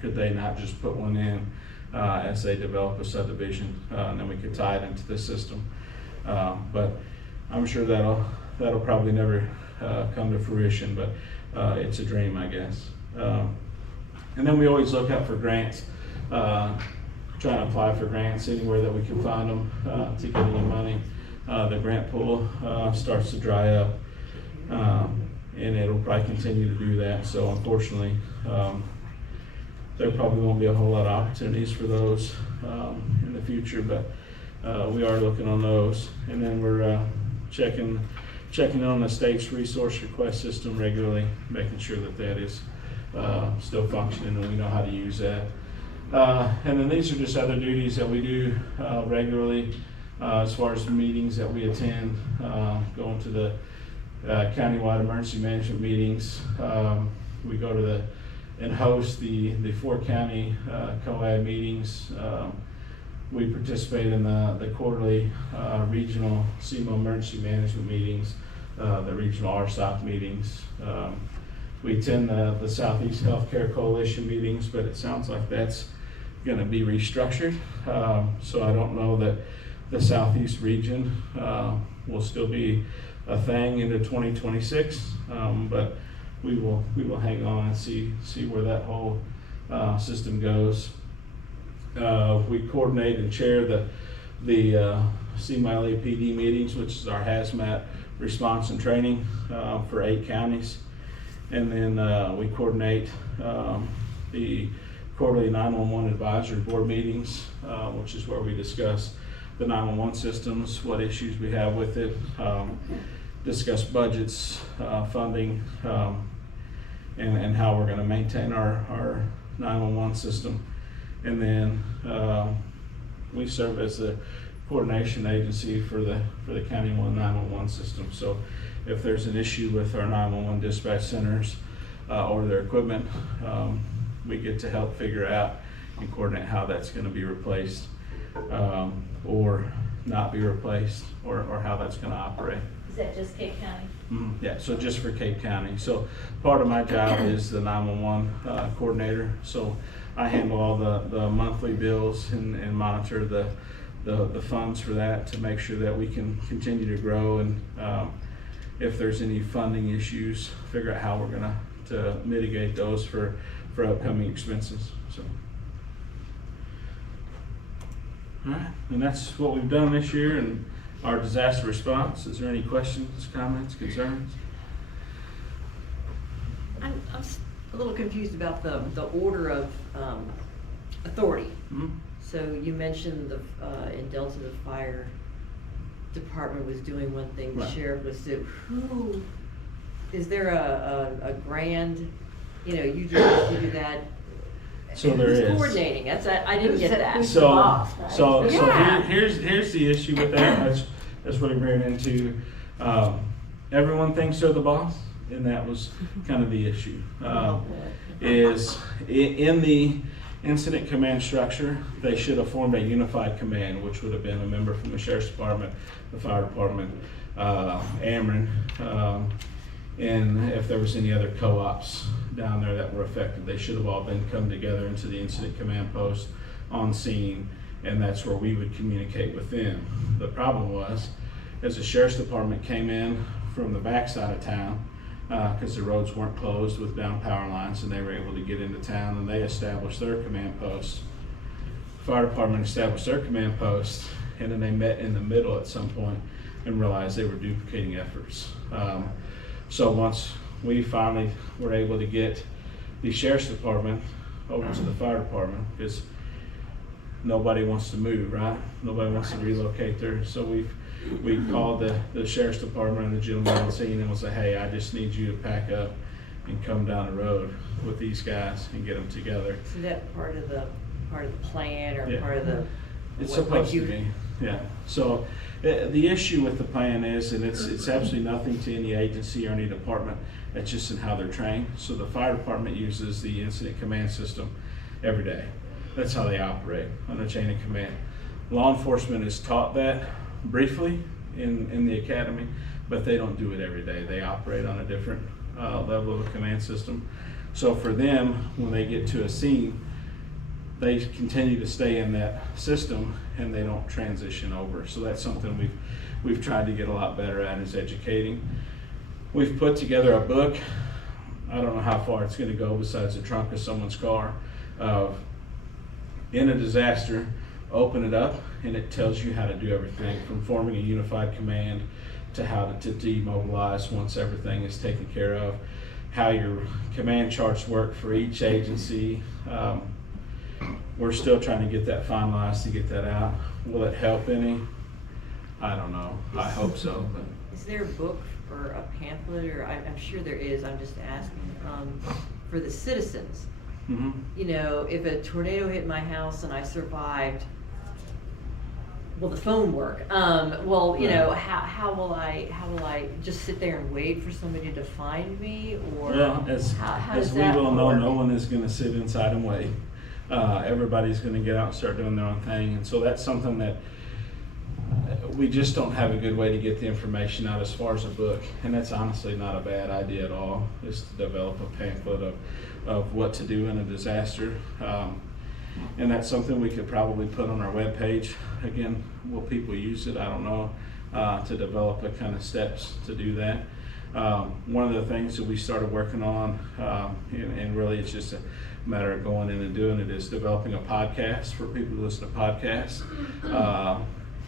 could they not just put one in as they develop a subdivision, and then we could tie it into the system. But I'm sure that'll probably never come to fruition, but it's a dream, I guess. And then we always look out for grants, trying to apply for grants anywhere that we can find them to get any money. The grant pool starts to dry up, and it'll probably continue to do that. So unfortunately, there probably won't be a whole lot of opportunities for those in the future, but we are looking on those. And then we're checking on the state's resource request system regularly, making sure that is still functioning and we know how to use that. And then these are just other duties that we do regularly as far as the meetings that we attend, going to the countywide emergency management meetings. We go to and host the 4 county COAD meetings. We participate in the quarterly regional CEMA emergency management meetings, the regional RSOC meetings. We attend the Southeast Healthcare Coalition meetings, but it sounds like that's going to be restructured. So I don't know that the Southeast region will still be a thing into 2026, but we will hang on and see where that whole system goes. We coordinate and chair the CEMA LAPD meetings, which is our hazmat response and training for 8 counties. And then we coordinate the quarterly 911 advisory board meetings, which is where we discuss the 911 systems, what issues we have with it, discuss budgets, funding, and how we're going to maintain our 911 system. And then we serve as the coordination agency for the County 911 system. So if there's an issue with our 911 dispatch centers or their equipment, we get to help figure out and coordinate how that's going to be replaced or not be replaced, or how that's going to operate. Is that just Cape County? Yeah, so just for Cape County. So part of my job is the 911 coordinator. So I handle all the monthly bills and monitor the funds for that to make sure that we can continue to grow, and if there's any funding issues, figure out how we're going to mitigate those for upcoming expenses. So, all right, and that's what we've done this year and our disaster response. Is there any questions, comments, concerns? I'm a little confused about the order of authority. Mm-hmm. So you mentioned in Delta the fire department was doing one thing, the Right. sheriff was doing. Who is there a grand? You do that. So there Who's is. coordinating? I didn't get that. So, boss, right? so Yeah. here's the issue with that. That's what I ran into. Everyone thinks they're the boss, and that was kind of the issue. Is in the incident command structure, they should have formed a unified command, which would have been a member from the sheriff's department, the fire department, Ameren, and if there was any other co-ops down there that were affected, they should have all been come together into the incident command post on scene, and that's where we would communicate with them. The problem was, as the sheriff's department came in from the backside of town, because the roads weren't closed with down power lines, and they were able to get into town, and they established their command post. Fire department established their command post, and then they met in the middle at some point and realized they were duplicating efforts. So once we finally were able to get the sheriff's department over to the fire department, because nobody wants to move, right? Nobody wants to relocate there. So we called the sheriff's department and the gentleman on scene and was like, hey, I just need you to pack up and come down the road with these guys and get them together. Is that part of the plan, or Yeah. part of the? It's what supposed you- to be, yeah. So the issue with the plan is, and it's absolutely nothing to any agency or any department, it's just in how they're trained. So the fire department uses the incident command system every day. That's how they operate, on a chain of command. Law enforcement is taught that briefly in the academy, but they don't do it every day. They operate on a different level of a command system. So for them, when they get to a scene, they continue to stay in that system and they don't transition over. So that's something we've tried to get a lot better at, is educating. We've put together a book. I don't know how far it's going to go besides the trunk of someode's car. In a disaster, open it up and it tells you how to do everything, from forming a unified command to how to demobilize once everything is taken care of, how your command charts work for each agency. We're still trying to get that finalized to get that out. Will it help any? I don't know. I hope so. But Is there a book or a pamphlet, or I'm sure there is, I'm just asking, for the citizens? mhm. You know, if a tornado hit my house and I survived, will the phone work? Well, you know, how will I just sit there and wait for somebody to find me, or Well, how as does we that will know, work? no one is going to sit inside and wait. Everybody's going to get out and start doing their own thing, and so that's something that we just don't have a good way to get the information out as far as a book, and that's honestly not a bad idea at all, is to develop a pamphlet of what to do in a disaster. And that's something we could probably put on our webpage. Again, will people use it? I don't know, to develop a kind of steps to do that. One of the things that we started working on, and really it's just a matter of going in and doing it, is developing a podcast for people to listen to podcasts.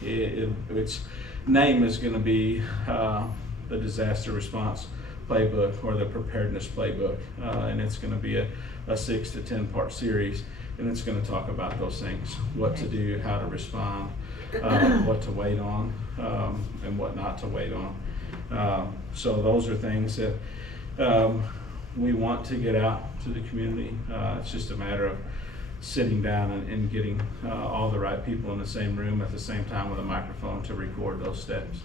Its name is going to be the Disaster Response Playbook, or the Preparedness Playbook, and it's going to be a 6 to 10 part series, and it's going to talk about those things: what to do, how to respond, what to wait on, and what not to wait on. So those are things that we want to get out to the community. It's just a matter of sitting down and getting all the right people in the same room at the same time with a microphone to record those steps.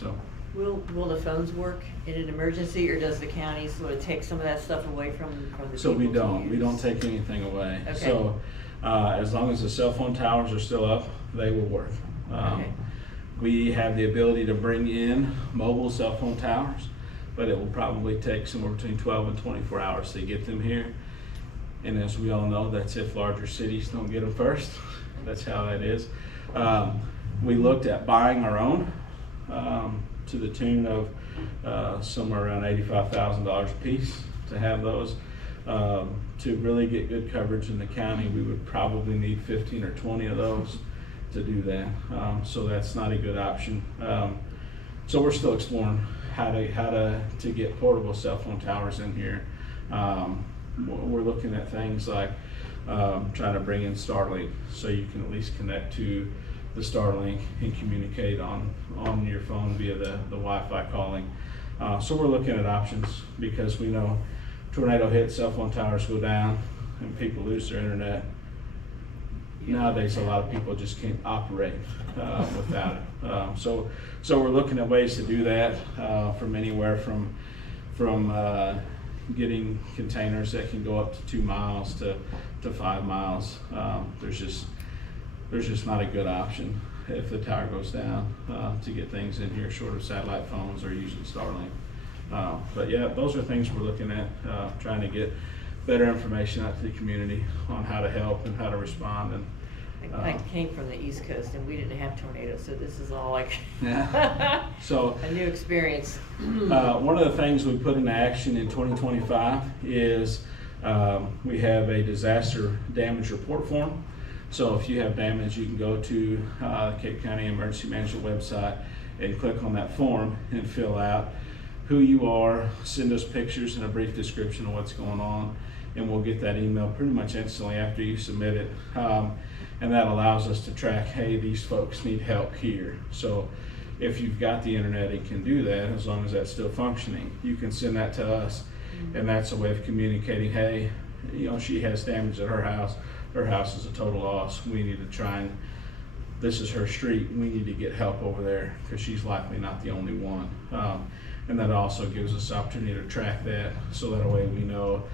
So. Will the phones work in an emergency, or does the county sort of take some of that stuff away from the So people to we don't use? take anything away. Okay. So as long as the cell phone towers are still up, they will work. Okay. We have the ability to bring in mobile cell phone towers, but it will probably take somewhere between 12 and 24 hours to get them here. And as we all know, that's if larger cities don't get them first. That's how that is. We looked at buying our own to the tune of somewhere around $85,000 a piece to have those. To really get good coverage in the county, we would probably need 15 or 20 of those to do that. So that's not a good option. So we're still exploring how to get portable cell phone towers in here. We're looking at things like trying to bring in Starlink, so you can at least connect to the Starlink and communicate on your phone via the Wi-Fi calling. So we're looking at options, because we know tornado hits, cell phone towers go down, and people lose their internet, nowadays a lot of people just can't operate without it. So we're looking at ways to do that, from anywhere from getting containers that can go up to 2 miles to 5 miles. There's just not a good option if the tower goes down to get things in here short of satellite phones or using Starlink. But yeah, those are things we're looking at, trying to get better information out to the community on how to help and how to respond. And I came from the East Coast and we didn't have tornadoes, so this is all like so a new experience. one of the things we put into action in 2025 is we have a disaster damage report form. So if you have damage, you can go to Cape County Emergency Management website and click on that form and fill out who you are, send us pictures and a brief description of what's going on, and we'll get that email pretty much instantly after you submit it. And that allows us to track, hey, these folks need help here. So if you've got the internet and can do that, as long as that's still functioning, you can send that to us, and that's a way of communicating, hey, she has damage at her house. Her house is a total loss. We need to try and, this is her street, we need to get help over there because she's likely not the only one. And that also gives us the opportunity to track that, so that way we know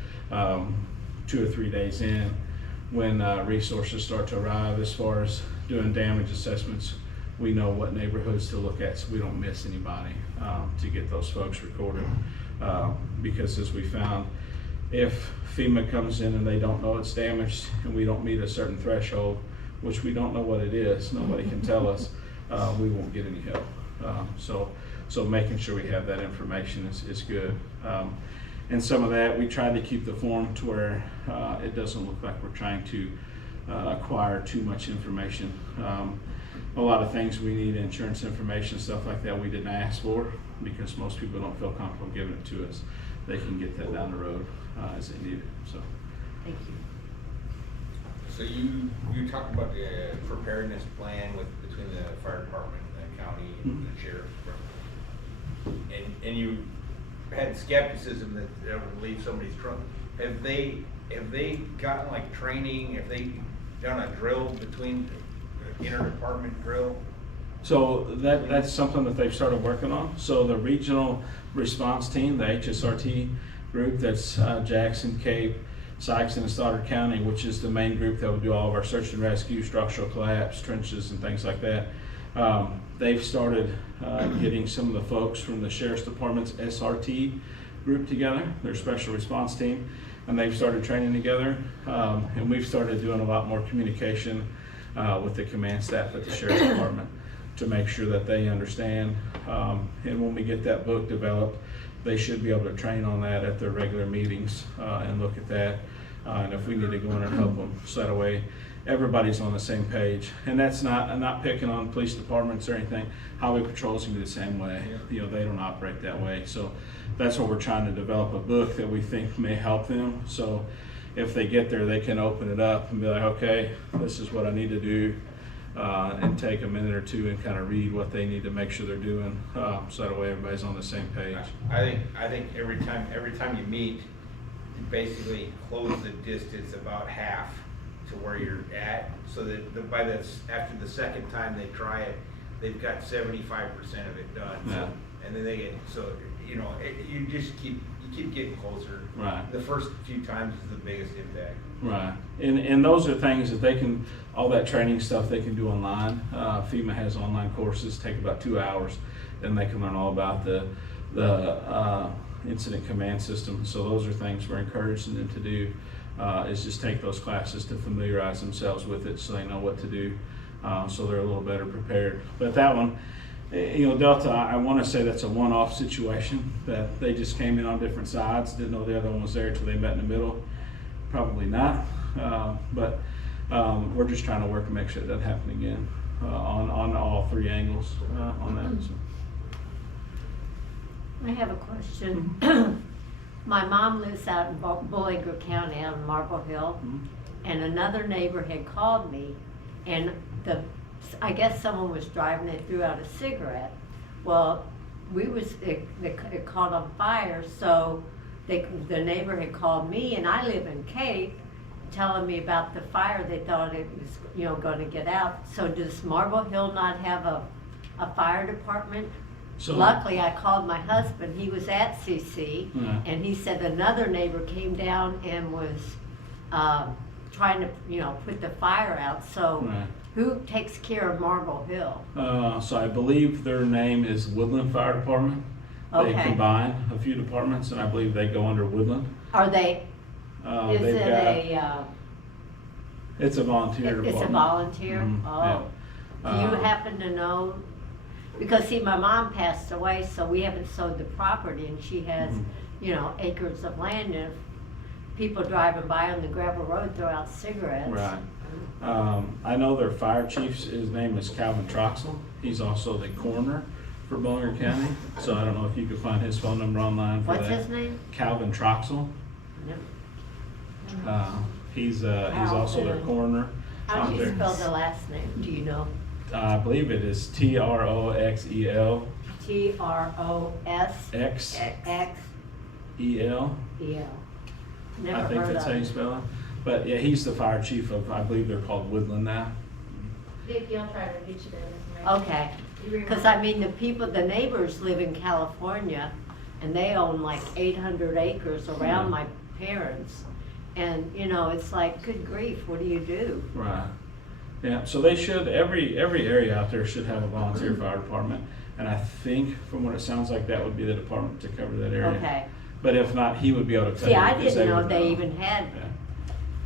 2 or 3 days in when resources start to arrive as far as doing damage assessments, we know what neighborhoods to look at so we don't miss anybody to get those folks recorded. Because as we found, if FEMA comes in and they don't know it's damaged and we don't meet a certain threshold, which we don't know what it is, nobody can tell us, we won't get any help. So making sure we have that information is good. And some of that, we try to keep the form to where it doesn't look like we're trying to acquire too much information. A lot of things we need, insurance information, stuff like that, we didn't ask for because most people don't feel comfortable giving it to us. They can get that down the road as they need it. So, Thank you. So you talked about the preparedness plan between the fire department and the county and the sheriff, and you had skepticism that would leave somebody's trunk. Have they gotten like training? Have they done a drill between interdepartment drill? So that's something that they've started working on. So the regional response team, the HSRT group, that's Jackson, Cape, Sykes, and Stoddard County, which is the main group that would do all of our search and rescue, structural collapse, trenches, and things like that. They've started getting some of the folks from the Sheriff's Department's SRT group together, their special response team, and they've started training together. And we've started doing a lot more communication with the command staff at the Sheriff's Department to make sure that they understand. And when we get that book developed, they should be able to train on that at their regular meetings and look at that. And if we need to go in and help them, so that way everybody's on the same page. And that's I'm not picking on police departments or anything. Highway patrols can be the same way. They don't operate that way. So that's what we're trying to develop, a book that we think may help them. So if they get there, they can open it up and be like, okay, this is what I need to do. And take a minute or two and kind of read what they need to make sure they're doing, so that way everybody's on the same page. I think every time you meet, you basically close the distance about half to where you're at, so that after the second time they try it, they've got 75% of it done. Yeah. And then they get you just keep getting closer. Right. The first few times is the biggest impact. Right, and those are things that they can, all that training stuff they can do online. FEMA has online courses, take about 2 hours, then they can learn all about the incident command system. So those are things we're encouraging them to do, is just take those classes to familiarize themselves with it so they know what to do, so they're a little better prepared. But that one, Delta, I want to say that's a one-off situation, that they just came in on different sides, didn't know the other one was there until they met in the middle. Probably not, but we're just trying to work and make sure it doesn't happen again on all three angles on that. So. I have a question. My mom lives out in Bolingbrook County on Marble Hill, and another neighbor had called me, and I guess someone was driving, they threw out a cigarette. Well, it caught on fire, so the neighbor had called me, and I live in Cape, telling me about the fire, they thought it was, you know, gonna get out. So does Marble Hill not have a fire department? So- Luckily, I called my husband, he was at CC, Yeah. and he said another neighbor came down and was, trying to, you know, put the fire out. So Right. who takes care of Marble Hill? So I believe their name is Woodland Fire Department. They Okay. combine a few departments, and I believe they go under Woodland. Are they, is They've it got- It's a volunteer department. it's a volunteer? Mhm, Oh. yeah. Do you happen to know? Because see, my mom passed away, so we haven't sold the property, and she has, Mhm. you know, acres of land. And if people driving by on the gravel road throw out cigarettes. Right. I know their fire chief, his name is Calvin Troxel. He's also the coroner for Bowling Green County. So I don't know if you could find his phone number online for that. What's his name? Calvin Troxel. No. He's also their Calvin. coroner. How do you There. spell the last name? Do you know? I believe it is Troxel. TROS X X EL. E L. I Never think heard that's of how you it. spell it. But yeah, he's the fire chief of, I believe they're called Woodland now. Vicki, I'll try to get you that information. Okay, You remember? because I mean, the neighbors live in California, and they own like 800 acres around my parents. And, you know, it's like, good grief, what do you do? Right. Yeah, so they should, every area out there should have a volunteer fire department. And I think, from what it sounds like, that would be the department to cover that area. Okay. But if not, he would be able to tell See, you. I because didn't know would they even had, Yeah.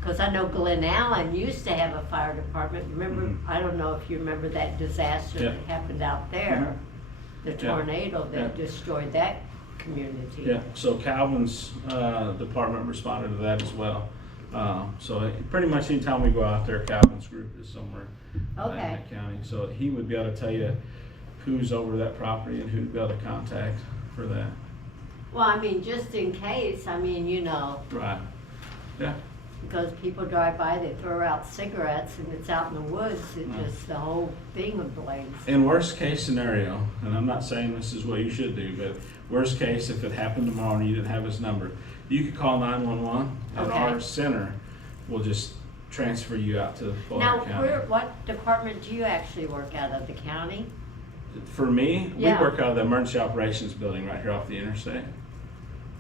because I know Glen Allen used to have a fire department. Remember, Mhm. I don't know if you remember that disaster Yeah. that happened out there, the Yeah. tornado that Yeah. destroyed that community. Yeah, so Calvin's department responded to that as well. So pretty much anytime we go out there, Calvin's group is somewhere in Okay. that county. So he would be able to tell you who's over that property and who to be able to contact for that. Well, I mean, just in case, I mean, you know, Right. Yeah. because people drive by, they throw out cigarettes and it's out in the woods, it Right. just, the whole thing ablaze. In worst case scenario, and I'm not saying this is what you should do, but worst case, if it happened tomorrow and you didn't have his number, you could call 911 and Okay. our center will just transfer you out to Bowling Now, County. what department do you actually work out of, the county? For me, Yeah. we work out of the emergency operations building right here off the interstate,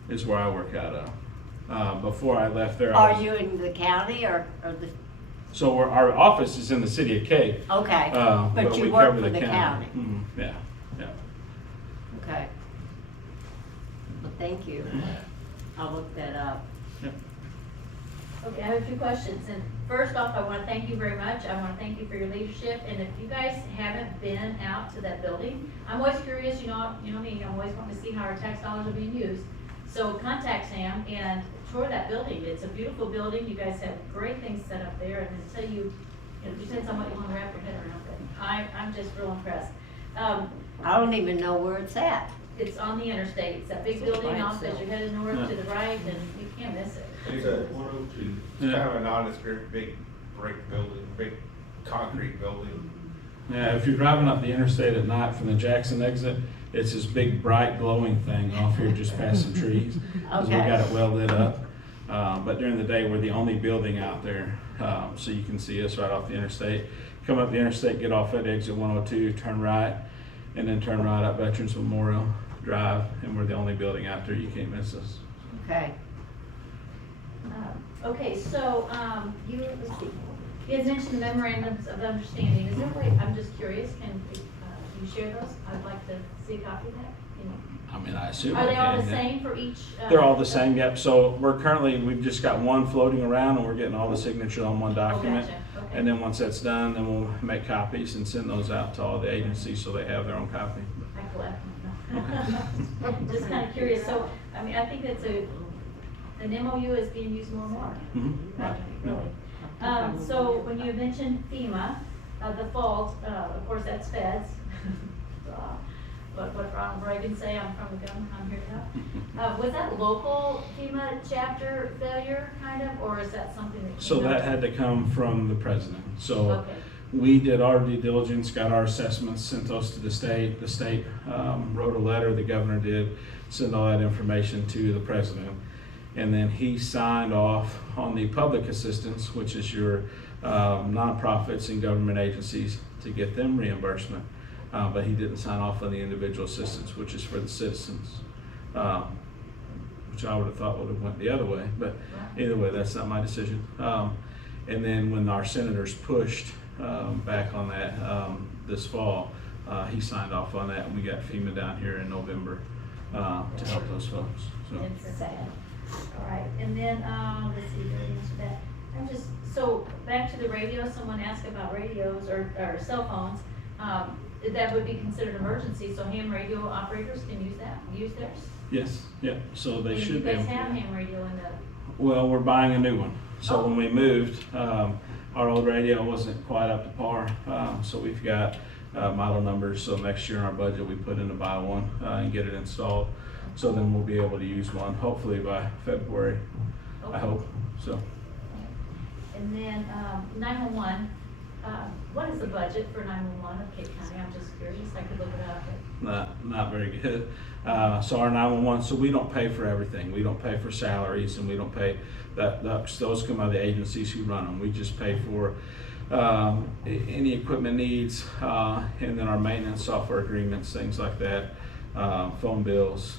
is where I work out of. Before I left there, Are you in the county or the, so our office is in the city of Cape. okay, but we you work cover for the county? Mhm, yeah, yeah. Okay. Well, thank you. I'll look that up. Okay, I have a few questions, and first off, I wanna thank you very much, I wanna thank you for your leadership, and if you guys haven't been out to that building, I'm always curious, you know me, I'm always wanting to see how our tax dollars are being used. So contact Sam and tour that building, it's a beautiful building, you guys have great things set up there, and until you know, it depends on what you wanna wrap your head around, but I'm just real impressed. I don't even know where it's at. It's on the interstate, it's that big It's building by off as itself. you're headed north to the right, and you can't miss it. It's kind of a nondescript, big brick building, big concrete building. Yeah, if you're driving up the interstate at night from the Jackson exit, it's this big bright glowing thing off here just past some trees. 'Cause we Okay. got it well lit up. But during the day, we're the only building out there, so you can see us right off the interstate. Come up the interstate, get off at exit 102, turn right, and then turn right up Veterans Memorial Drive, and we're the only building out there. You can't miss us. Okay. Okay, so, let's see, you had mentioned the memorandums of understanding, is there a way, I'm just curious, can you share those? I'd like to see a copy of that. You know. I mean, I assume. Are they all the okay, yeah. same for each? They're all the same, yep. So we've just got one floating around and we're getting all the signatures on one document. gotcha. Okay. And then once that's done, then we'll make copies and send those out to all the agencies so they have their own copy. I collect them. Just kind of curious, so, I mean, I think that's an MOU is being used more and more. Mhm. Right. Really. So when you mentioned FEMA, the fault, of course, that's feds. What Ronald Reagan say, I'm from the gun, I'm here to help. Was that local FEMA chapter failure, kind of, or is that something that? So that had to come from the president. So Okay. we did our due diligence, got our assessments, sent those to the state. The state wrote a letter, the governor did, send all that information to the president. And then he signed off on the public assistance, which is your nonprofits and government agencies, to get them reimbursement. But he didn't sign off on the individual assistance, which is for the citizens, which I would have thought would have went the other way. But either way, that's not my decision. And then when our senators pushed back on that this fall, he signed off on that, and we got FEMA down here in November to help those folks. So. Sad. All right, and then, let's see, did I answer that? So back to the radio, someone asked about radios or cell phones. That would be considered emergency, so ham radio operators can use theirs? Yes, yeah, so they And should you be. guys have ham radio in the, Well, we're buying a new one. So Oh. when we moved, our old radio wasn't quite up to par. So we've got model numbers. So next year in our budget, we put in to buy one and get it installed. So then we'll be able to use one, hopefully by February, I okay. hope, so. And then, 911, what is the budget for 911 of Cape County? I'm just curious, I could look it up. Not very good. So our 911, so we don't pay for everything. We don't pay for salaries, and we don't pay those come out of the agencies who run them. We just pay for any equipment needs, and then our maintenance software agreements, things like that, phone bills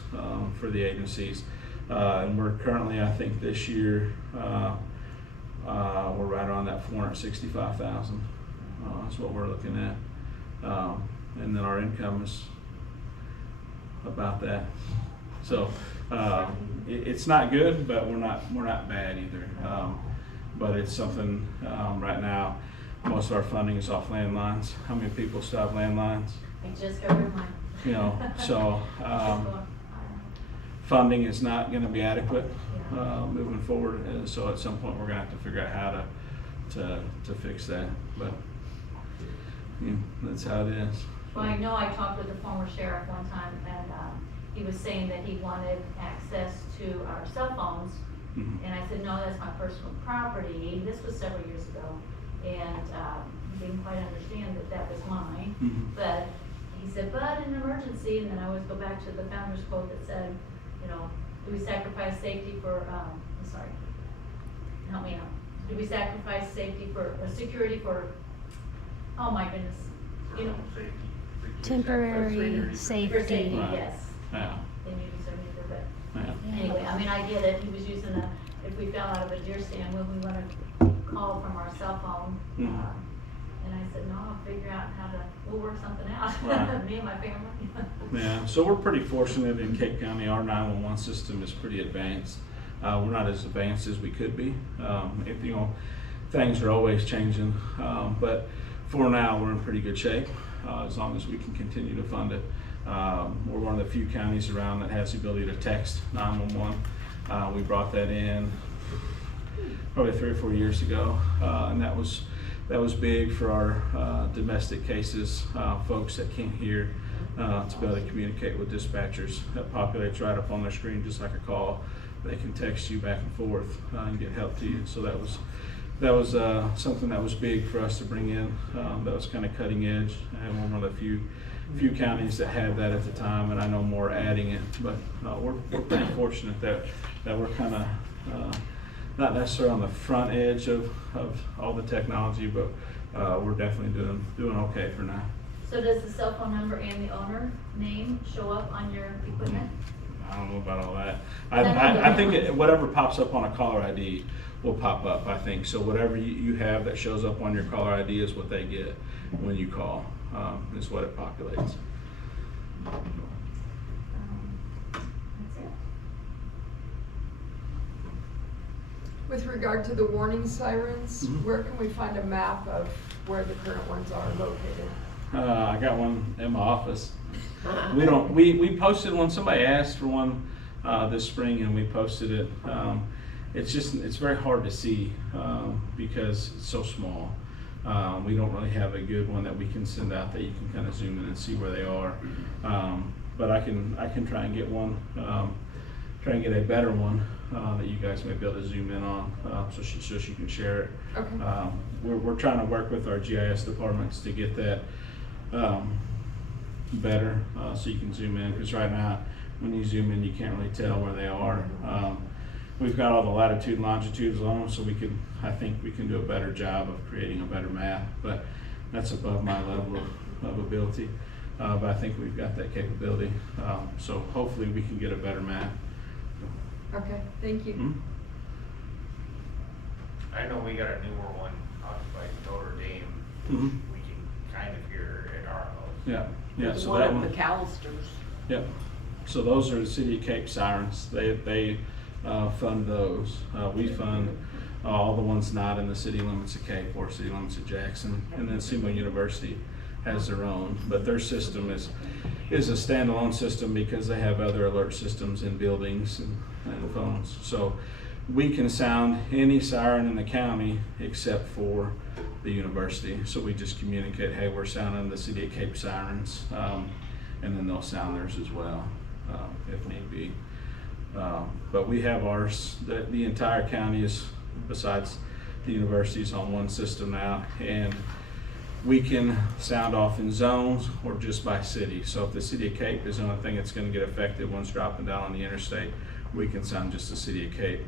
for the agencies. And we're currently, I think this year, we're right around that 465,000. That's what we're looking at. And then our income is about that. So it's not good, but we're not bad either. But it's something right now. Most of our funding is off landlines. How many people still have landlines? I just got rid of mine. You know, so funding is not going to be adequate moving forward. And so at some point we're going to have to figure out how to fix that. But that's how it is. Well, I know I talked with the former sheriff one time, and he was saying that he wanted access to our cell phones. Mhm. And I said, no, that's my personal property. This was several years ago. And he didn't quite understand that that was mine. Mhm. But he said, but in an emergency, and then I always go back to the founder's quote that said, do we sacrifice safety for, help me out. Do we sacrifice safety for, security for, oh my goodness, Temporary for safety. safety, Right. yes. Yeah. They knew so neither, but. Yeah. Anyway, I mean, I get it, he was using if we fell out of a deer stand, when we want to call from our cell phone. Mhm. And I said, no, I'll figure out we'll work something out, Right. me and my family. Yeah, so we're pretty fortunate in Cape County. Our 911 system is pretty advanced. We're not as advanced as we could be. Things are always changing, but for now we're in pretty good shape as long as we can continue to fund it. We're one of the few counties around that has the ability to text 911. We brought that in probably 3 or 4 years ago, and that was big for our domestic cases, folks that can't hear, to be able to communicate with dispatchers. That populates right up on their screen just like a call. They can text you back and forth and get help to you. So that was something that was big for us to bring in. That was kind of cutting edge, and we're one of the few counties that had that at the time, and I know more adding it. But we're pretty fortunate that we're kind of not necessarily on the front edge of all the technology, but we're definitely doing okay for now. So does the cell phone number and the owner name show up on your equipment? I don't know about all that. I think whatever pops up on a caller ID will pop up, I think. So whatever you have that shows up on your caller ID is what they get when you call, is what it populates. That's it. With regard to the warning sirens, Mhm. where can we find a map of where the current ones are located? I got one in my office. We posted one, somebody asked for one this spring, and we posted it. It's very hard to see because it's so small. We don't really have a good one that we can send out that you can kind of zoom in and see where they are. But I can try and get one, try and get a better one that you guys may be able to zoom in on, so she can share it. Okay. We're trying to work with our GIS departments to get that better, so you can zoom in, because right now when you zoom in you can't really tell where they are. we've got all the latitude and longitudes on them, so I think we can do a better job of creating a better map, but that's above my level of ability. But I think we've got that capability, so hopefully we can get a better map. Okay, thank you. Mhm. I know we got a newer one out by Notre Dame. Mhm. We can kind of hear at our house. Yeah, yeah, The so one that at one. McAllister's. Yep, so those are the City of Cape sirens, they fund those. We fund all the ones not in the city limits of Cape or city limits of Jackson, and then SEMO University has their own, but their system is a standalone system because they have other alert systems in buildings and phones. So we can sound any siren in the county except for the university. So we just communicate, hey, we're sounding the City of Cape sirens, and then they'll sound theirs as well, if need be. But we have ours, the entire county is, besides the universities, on one system now, and we can sound off in zones or just by city. So if the City of Cape is the only thing that's gonna get affected, one's dropping down on the interstate, we can sound just the City of Cape.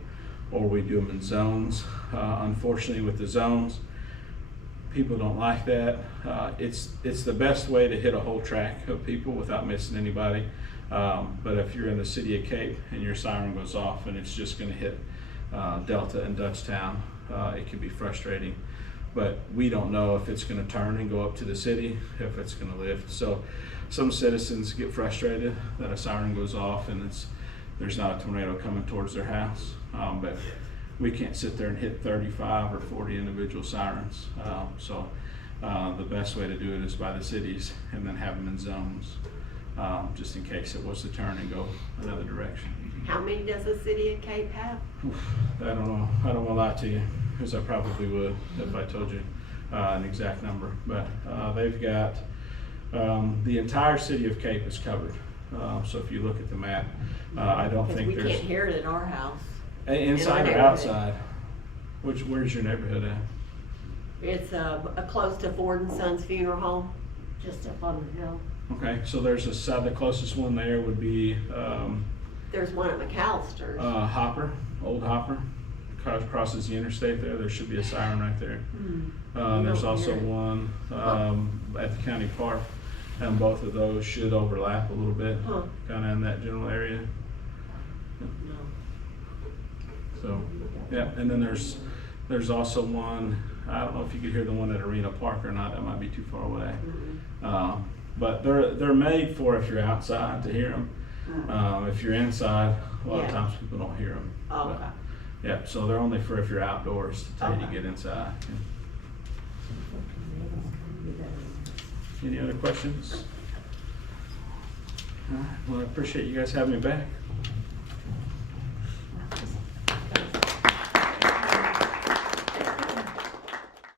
Or we do them in zones. Unfortunately with the zones, people don't like that. It's the best way to hit a whole track of people without missing anybody. But if you're in the City of Cape and your siren goes off and it's just gonna hit Delta and Dutchtown, it can be frustrating. But we don't know if it's gonna turn and go up to the city, if it's gonna lift. So some citizens get frustrated that a siren goes off and there's not a tornado coming towards their house. But we can't sit there and hit 35 or 40 individual sirens. So the best way to do it is by the cities and then have them in zones, just in case it was to turn and go another direction. How many does the city of Cape have? I don't know. I don't want to lie to you, because I probably would if I told you an exact number. But they've got the entire City of Cape is covered. So if you look at the map, I don't Because think we there's can't hear it in our house. inside or neighborhood. outside. Where's your neighborhood at? It's close to Ford and Sons Funeral Home. Just up on the hill. Okay, so there's a side. The closest one there would be There's one at McAllister's. Hopper, Old Hopper. Crosses the interstate there. There should be a siren right there. There's don't also hear it. one at the county park, and both of those should overlap a little bit, Huh. kind of in that general area. No. So, yeah, and then there's also one. I don't know if you could hear the one at Arena Park or not. That might be too far away. But they're made for if you're outside to hear them. If you're inside, a lot of Yeah. times people don't hear them. Oh, okay. Yeah, so they're only for if you're outdoors to tell you to Okay. get inside. Any other questions? All right, well, I appreciate you guys having me back.